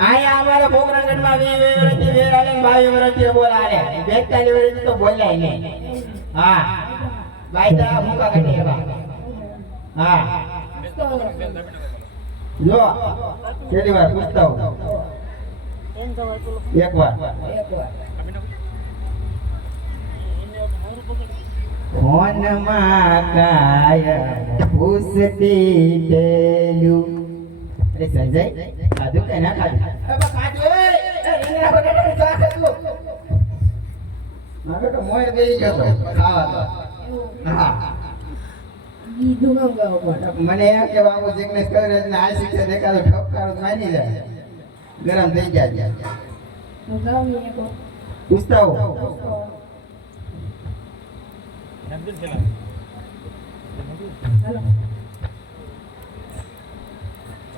આયા અમારા પોકરણગઢમાં 20 વર્ષથી વેરાલે 22 વર્ષથી બોલારે 42 વર્ષથી તો બોલાય નહીં હા બાઈતા મુકા કાઢી એવા હા જો છેલ્લી વાર પૂછતા હું એકવાર ફોનમાં કાયમ પૂછતી પેલું અરે સંજય ખાધું કે ના ખાધું અરે ખાધું એ રીંગણા બટાટાનું શાક હતું મારે તો મોય બેસી ગયો ખાવા તો હા કીધું કામ ગાવ પણ મને એમ કે બાબુ જિગ્નેશ કરે એટલે આ શિક્ષા દેખાડો ઠપકારો માની જાય ગરમ થઈ જાય હું ગાવ ને કો પૂછતા હું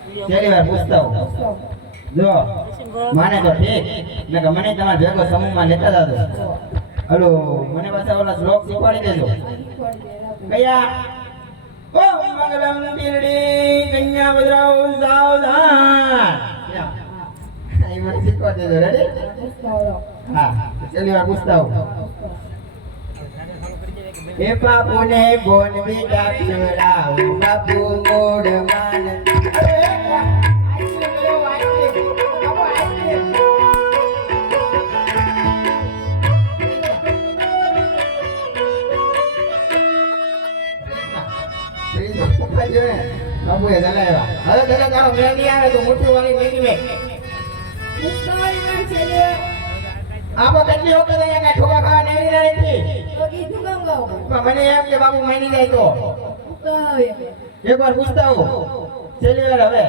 છેલ્લી વાર પૂછતા હું જો માને તો ઠીક ને કે મને તમારા ભેગો સમૂહમાં લેતા જાજો હલો મને પાછા ઓલા શ્લોક શીખવાડી દેજો કયા ઓ મંગલમ પીરડી કન્યા બદરાવ સાવધાન એ મને શીખવાડી દેજો રેડી હા છેલ્લી વાર પૂછતા હું એ બાપુને બોન બેટા પીવડાવ બાપુ મોડ માન બાપુએ જલાવ્યા હવે દાદા તારો મેળ નહીં આવે તો મોટી વાળી મેગી મે મુસ્કાઈ માં છે લે આપો કેટલી વખત અહીંયા કાંઈ ઠોકા ખાવા નહીં નથી તો કીધું કામ ગાવ પણ મને એમ કે બાપુ માની જાય તો તો હવે એકવાર પૂછતા હો છેલ્લી વાર હવે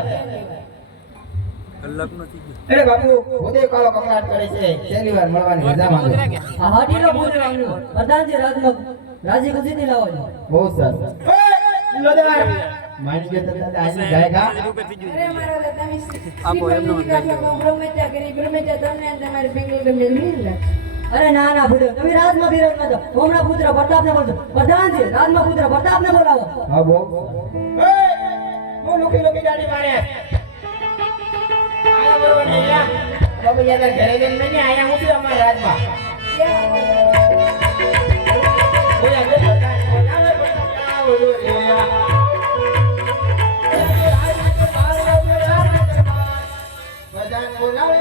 એટલે બાપુ ઉદય કાળો કકડાટ કરે છે છેલ્લી વાર મળવાની રજા માંગે આ હાટીનો ભૂત આવ્યો પ્રધાનજી રાજમાં રાજી ખુશીથી લાવો છો બહુ સરસ લોદાર માની ગયો તો આજે જાયગા અરે મારા તમે બ્રહ્મચર્ય કરી બ્રહ્મચર્ય તમને અને તમારી ફેમિલી તમને નહીં અરે ના ના ભૂડો તમે રાજમાં ફેરવ ન દો હમણાં પુત્ર પ્રતાપને બોલજો પ્રધાનજી રાજમાં પુત્ર પ્રતાપને બોલાવો હા બહુ હું લુકી લુકી ગાડી મારે આયા બરોબર નહીં લ્યા બાબુ યાર ઘરે જઈને નહીં આયા હું છું અમારા રાજમાં ઓયા ગો બોલાવે બધાને બોલાવે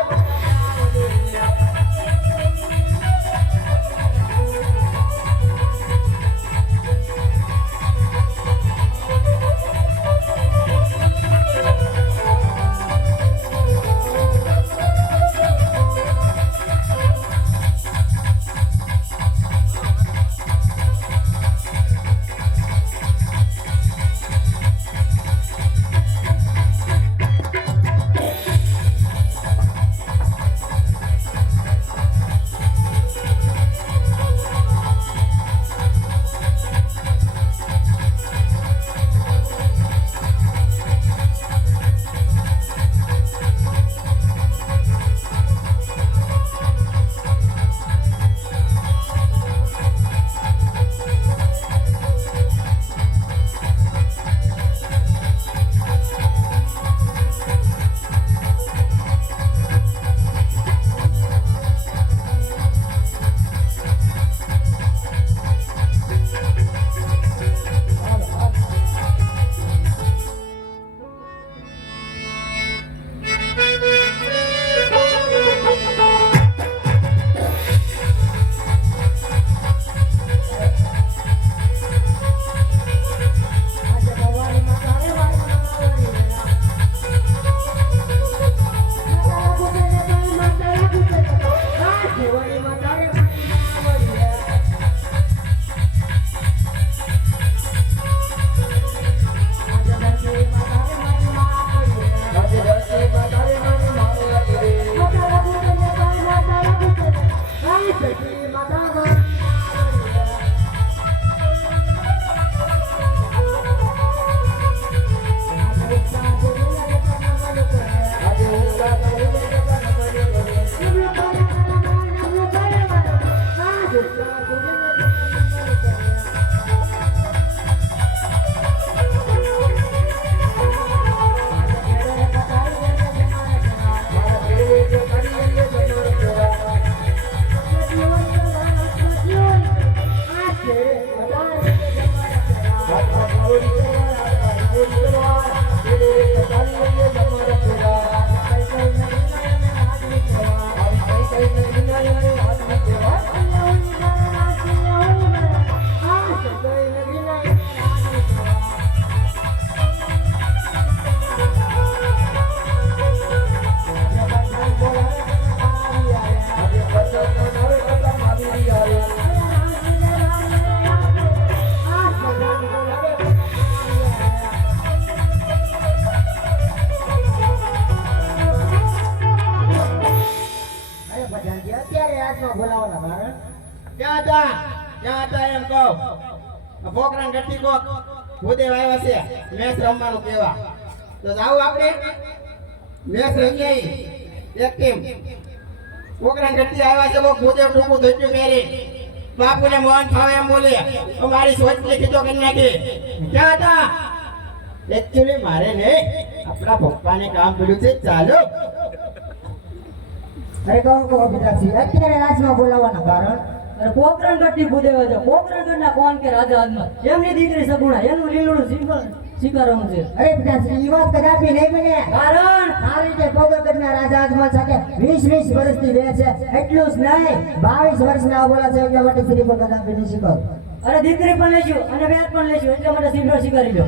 ક્યાં હતા એમ કહો પોકરાન ગટ્ટી કોક ભૂદેવ આવ્યા છે મેચ રમવાનું કહેવા તો જાવ આપણે મેચ રમીએ એક ટીમ પોકરાન ગટ્ટી આવ્યા છે ભૂદેવ ટૂંકું ધોત્યું પહેરી બાપુને મોહન ફાવે એમ બોલે મારી સોચની ખીચો કરી નાખી ક્યાં હતા એકચ્યુઅલી મારે નહીં આપણા પપ્પાને કામ પડ્યું છે ચાલો અરે કહો પિતાજી અત્યારે રાજમાં બોલાવવાના કારણ અરે પોકરણ ગઢની ભૂદેવ છે પોકરણ ગઢના કોણ કે રાજા આદમાં એમની દીકરી સગુણા એનું લીલું સ્વીકારવાનું છે અરે પિતાશ્રી ઈ વાત કદાપી નહીં બને કારણ આ રીતે પોગરગઢના રાજા આજમલ સાથે 20 વર્ષથી રહે છે એટલું જ નહીં 22 વર્ષના બોલા છે એટલા માટે શ્રી પર કદાપી નહીં શીખો અરે દીકરી પણ લેશું અને વેદ પણ લેશું એટલા માટે શીખરો સ્વીકારી લો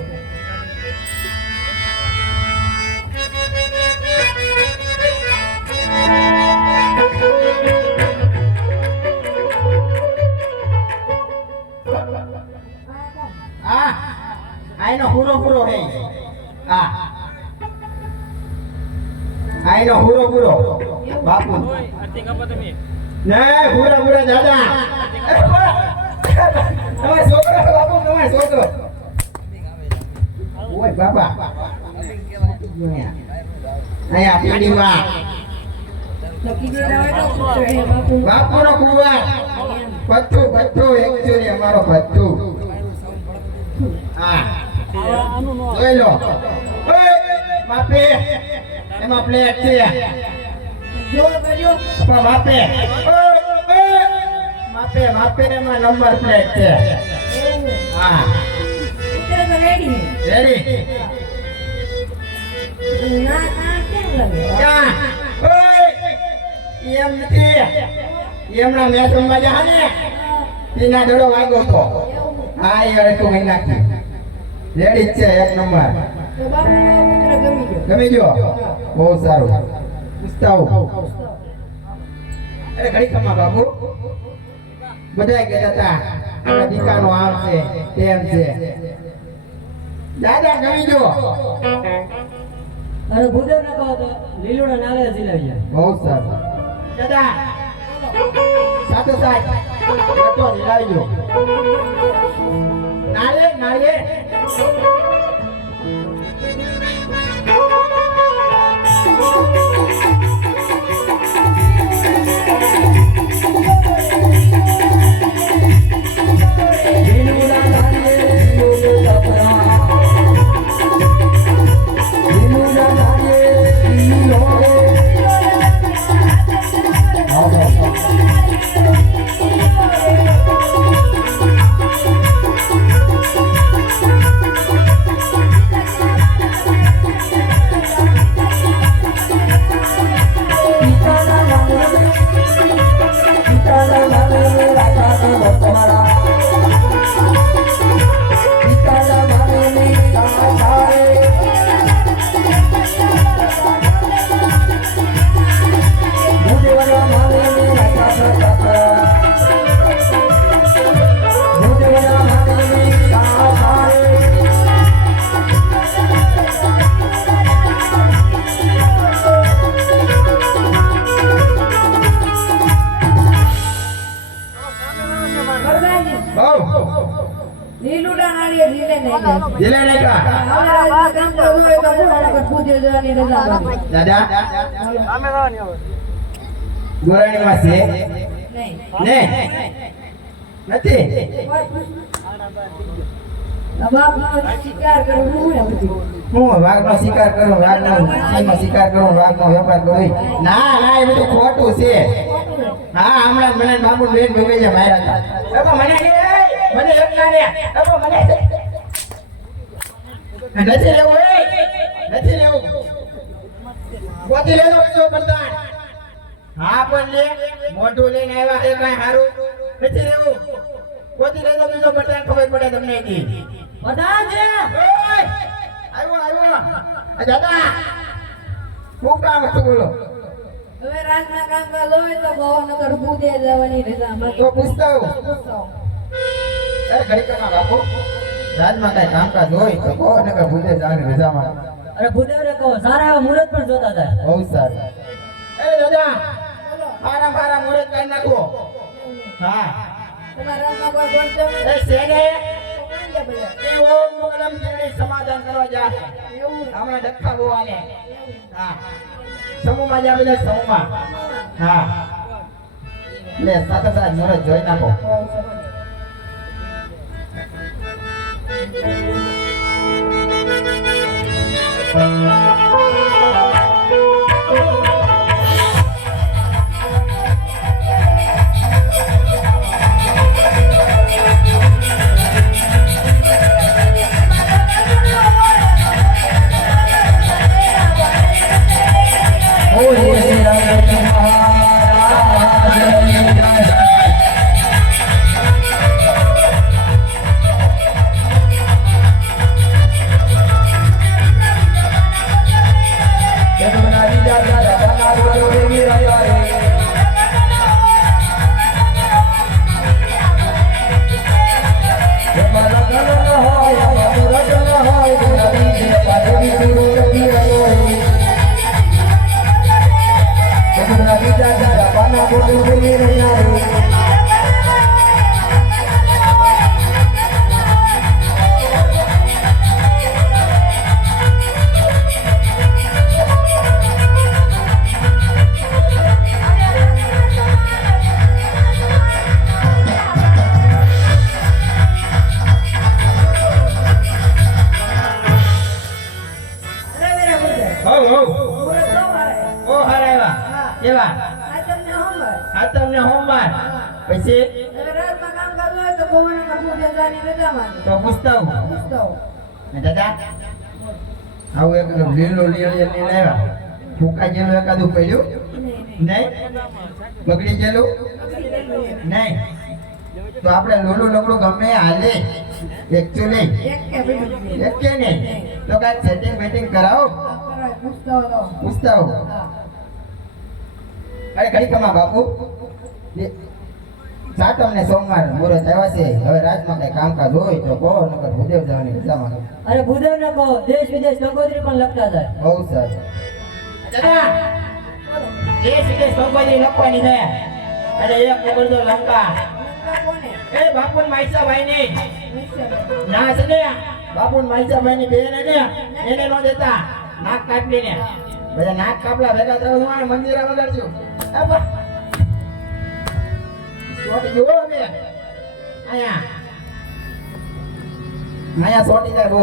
આનો પૂરો હે આ આઈનો હુરો પૂરો બાપુ ઓય આરતી કાપો તમે ના પૂરા પૂરા દાદા તમારો છોકરો બાપુ તમારો છોકરો ઓય બાપા અહીંયા પીડીમાં બાપુનો કુંવાર પત્તું એકચ્યુઅલી અમારો પત્તું હા જોઈ લો ઓય માપે એમાં પ્લેટ છે જો કર્યો પણ માપે માપે એમાં નંબર પ્લેટ છે હા અત્યારે તો રેડી રેડી ના ના કેમ લાગે ક્યાં ઓય એમ નથી એમના મેચ રમવા જા ને તેના દડો વાગ્યો તો હા એ અડકું મહિના નાખી રેડી જ છે એક નંબર તો બાપુનો પુત્ર ગમી ગયો ગમી ગયો બહુ સારું ઉસ્તાવ અરે ઘડી ખમા બાબુ બધા કહેતા હતા આપણા દીકાનો આમ છે તેમ છે દાદા ગમી ગયો અરે ભૂદેવ ના કહો તો લીલોડા નાળે ઝીલાવી બહુ સારું દાદા સાતો સાહેબ તો લાવી દો નાળે નાળે લીલુડા નાળીએ ઝીલે નહીં જીલે નહીં કા હવે રાજમાં કામ તો હોય તો ભૂલાના પર પૂજ્ય જવાની રજા આપી. દાદા સામે આવવાની હવે ગોરાણી માં છે નહીં ને નથી બાપનો શિકાર કરવું હોય બધું હું વાઘનો શિકાર કરું વાઘનો સિંહનો શિકાર કરું વાઘનો વેપાર કરું ના ના એ બધું ખોટું છે હા હમણાં મને બાબુ બેન ભેગે છે માર્યા હતા બાબા મને મને એકલા ને બાબા મને નથી લેવું નથી લેવું ગોતી લેજો બીજો બંધાણ હા પણ લે મોઢું લઈને આવ્યા છે કઈ સારું નથી લેવું ગોતી લેજો બીજો બંધાણ ખબર પડે તમને કી બધા છે આવ્યો દાદા હું કામ હતું બોલો હવે રાજના કામકાજ હોય તો ભાવનગર પૂજ્ય જવાની રજા તો પૂછતા હું અરે ઘડી કરમાં બાપુ રાજમાં કઈ કામકાજ હોય તો કહો ને કે ભૂલે જવાની રજામાં અરે ભૂદેવ રે કહો સારા એવા મુહૂર્ત પણ જોતા હતા બહુ સારું એ દાદા મારા મુહૂર્ત કરી નાખો હા તમારા રાજમાં કોઈ ગોઠતો એ શેને નથી બધા એ ઓમ મંગલમ જેની સમાધાન કરવા જા એવું હમણાં ડખા બહુ આલે હા સમૂહમાં જા બધા સમૂહમાં હા લે સાથે સાથે મુહૂર્ત જોઈ નાખો Everybody, આ તમને હોમવાર પછી હવે રાતમાં કામ કરવું હોય તો ભુવનગર પૂજ્યાની રજા માંગે તો પૂછતા હું પૂછતો હોઉં. ને દાદા આવું એક લીલો લીલો લાવ્યા ફૂકા જેલું એકાદું પડ્યું નહીં બગડી ગયેલું નહીં તો આપણે લોલું લકડું ગમે હાલે એકચ્યુઅલી એક કે બીજું એક કે નહીં તો કાંઈક સેટિંગ બેટિંગ કરાવો પૂછતો હતો. પૂછતા હો હા. અરે ઘડી કમા બાપુ સા તમને સોમવાર મુહૂર્ત આવ્યા છે હવે રાજમાં કઈ કામકાજ હોય તો કહો નકર ભૂદેવ જવાની રજા માંગો અરે ભૂદેવ ને કહો દેશ વિદેશ કંકોત્રી પણ લખતા જાય. બહુ સારું દાદા દેશ વિદેશ કંકોત્રી લખવાની છે અને એક નંબર તો લંકા લંકા કોને? એ બાપુન માઈસાભાઈ ની મૈસૂર. ના છે ને બાપુન માઈસાભાઈ ની બેન ને એને નો દેતા નાક કાપી ને બધા નાક કાપલા ભેગા થવા મંદિર વગાડજો આ બસ સોટી જુઓ ને આયા સોટી જાય બહુ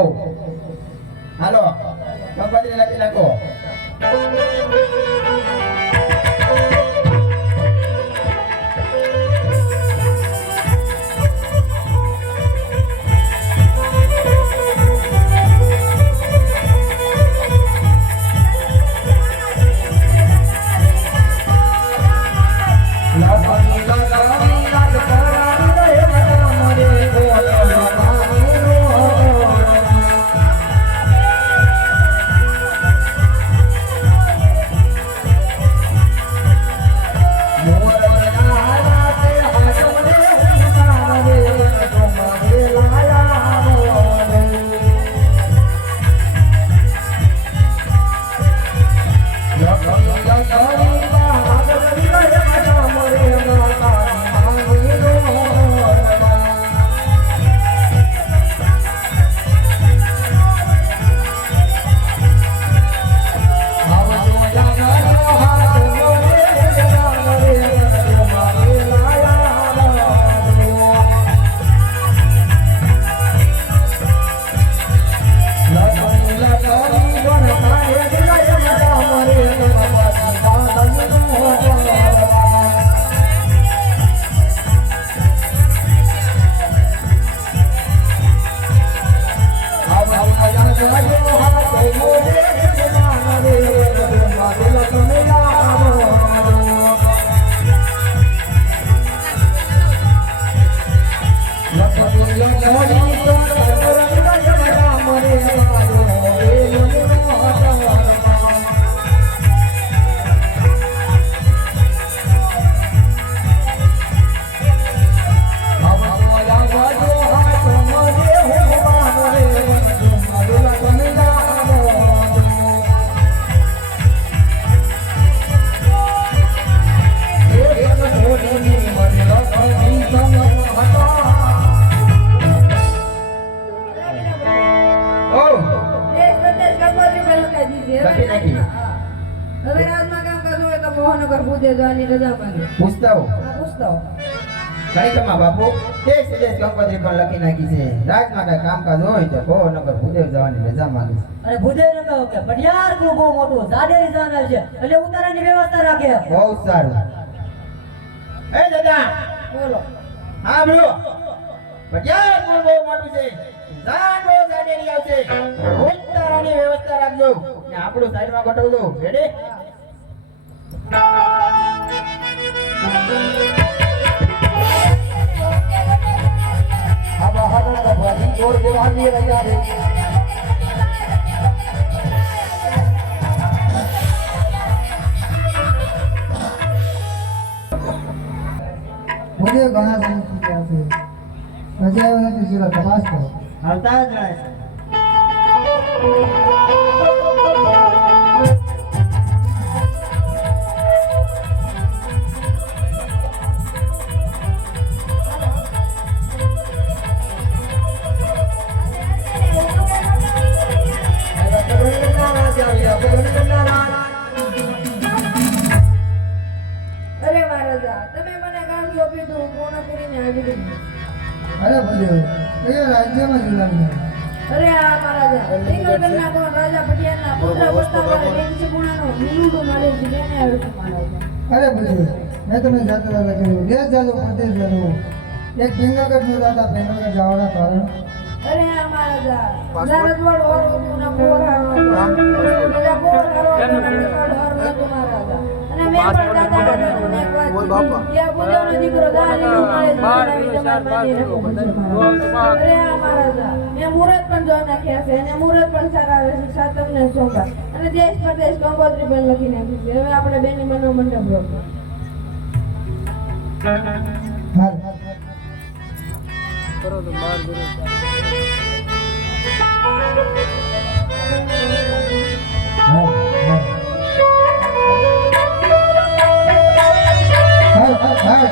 હાલો કંકોત્રી લખી નાખો દેશ વિદેશ કંકોત્રી પણ લખાઈ દીધી. હવે લખી નાખી. હા. હવે રાતમાં કામ કરવું હોય તો ભુવનગર પૂજ્યાની રજા માંગે. પૂછતા હો હા, પૂછતો હોઉં. ઘણી કમા બાપુ દેશ વિદેશ કંકોત્રી પણ લખી નાખી છે રાજમાં કઈ કામકાજ હોય તો કહો નકર ભૂદેવ જવાની રજા માંગે છે અને ભૂદેવ ને કહો કે પટિયાર કુળ બહુ મોટું જાડેરી જાન છે એટલે ઉતારાની વ્યવસ્થા રાખે. બહુ સારું એ દાદા બોલો. હા બોલો પટિયાર કુળ બહુ મોટું છે જાન બહુ જાડેરી આવશે ઉતારાની વ્યવસ્થા રાખજો ને આપણું સાઈડમાં ગોઠવજો રેડી મુझे ઘણા સમયથી ત્યાં છે રજા આવ્યા નથી જરા તપાસ કરો આવતા જ રહે છે. અરે મહારાજા, તમે મને કામ સોંપ્યું હતું, હું પૂર્ણ કરીને આવી ગઈ. અરે ભલે કયા રાજ્યમાં જુલાવી અરે આ મહારાજા, સિંગલગઢના કોણ રાજા પટિયારના પુત્ર પ્રસ્તાવવાળા વેંશગુણાનો નિરૂઢ નોલેજ લઈને આવ્યો છું મહારાજા. અરે ભલે મેં તમને જાતે દાદા કર્યું દેશ જાજો પ્રદેશ જાજો એક પિંગલગઢ નું દાદા પિંગલગઢ જવાના કારણ અરે અમારા જારજ વાળો હતું ને પોરાનો હતો બીજા પોરાનો હતો ને ડોર હતું મારા દા અને મેં પણ દાદા દાદાને એક વાત કીધી કે આ બુદ્ધનો દીકરો દાલીનો મળે છે અરે અમારા દા મેં મુહૂર્ત પણ જોઈ નાખ્યા છે અને મુહૂર્ત પણ સારા આવે છે સાતમને સોમવાર અને દેશ પરદેશ કંકોત્રી પણ લખી નાખી છે હવે આપણે બેની મનો મંડપ રોકો હાલ કરો તો બાર હાલ હાલ હાલ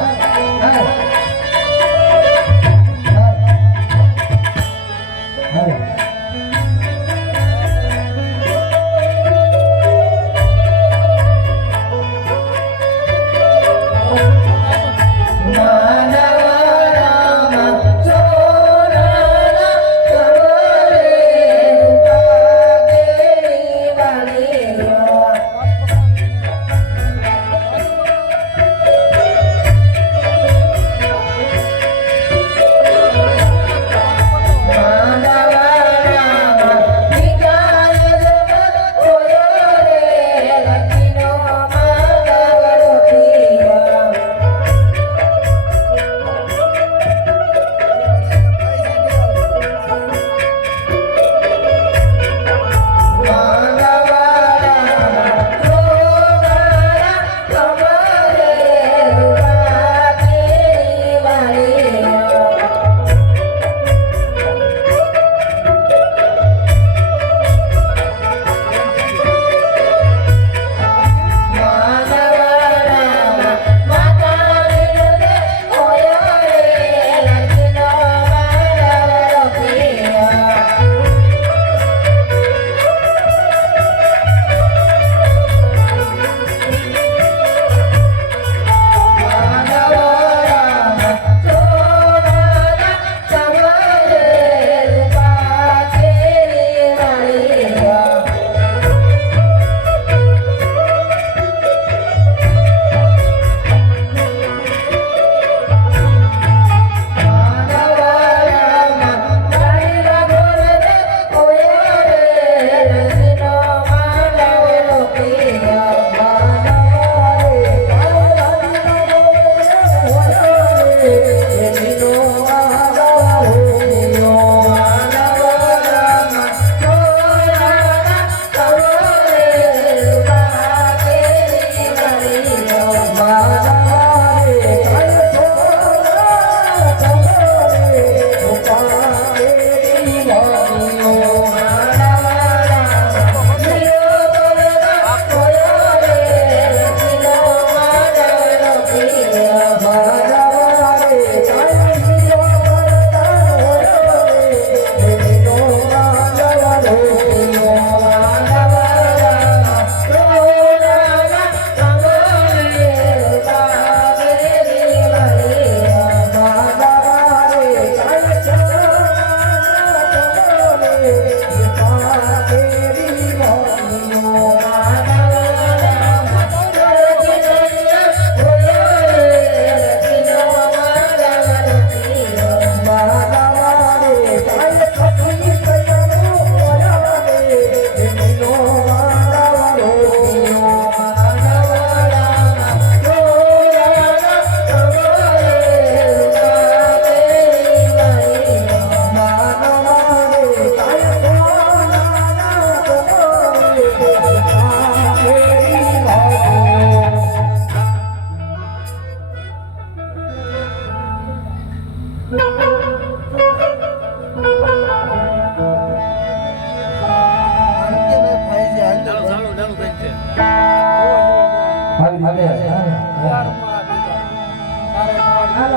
હાલ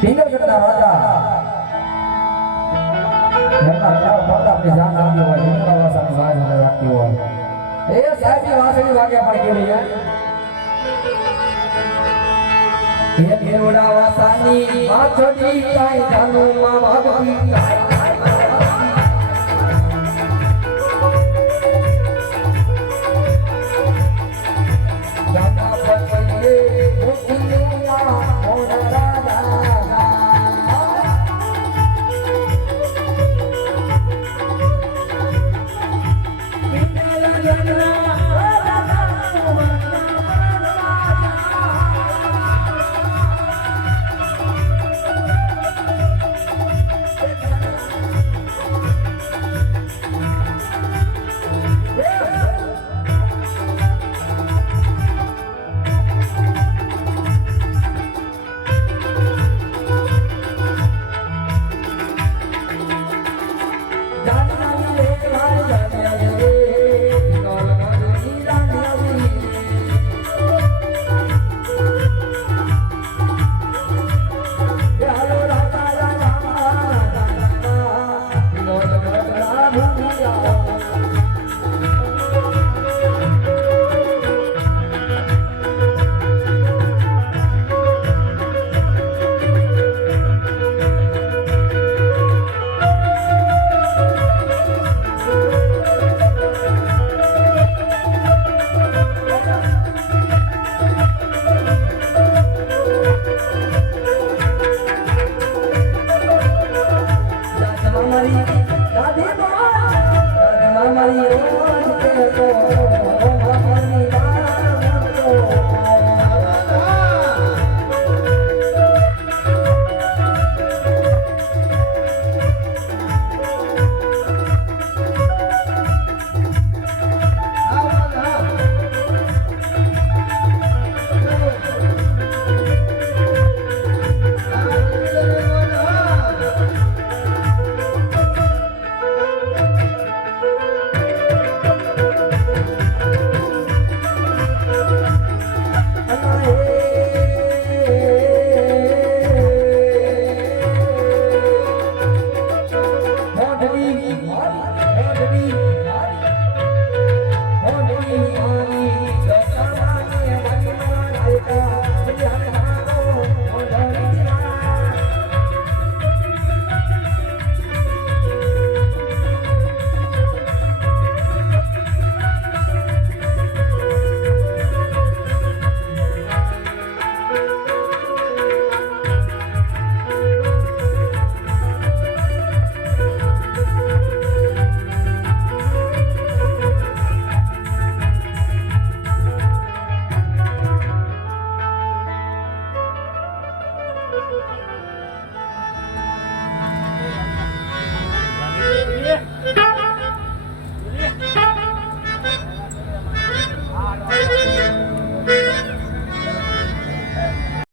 પિંગલગઢના રાજા એમના તાર પ્રતાપની જાન આપી હોય હિંગળા વાસાની વાજ અને રાખતી હોય એ સાહેબની વાસણી વાગ્યા પણ કેવી હે દેવડા વાસાની વાછડી કાઈ જાનુમાં વાગતી જાના પર પડીએ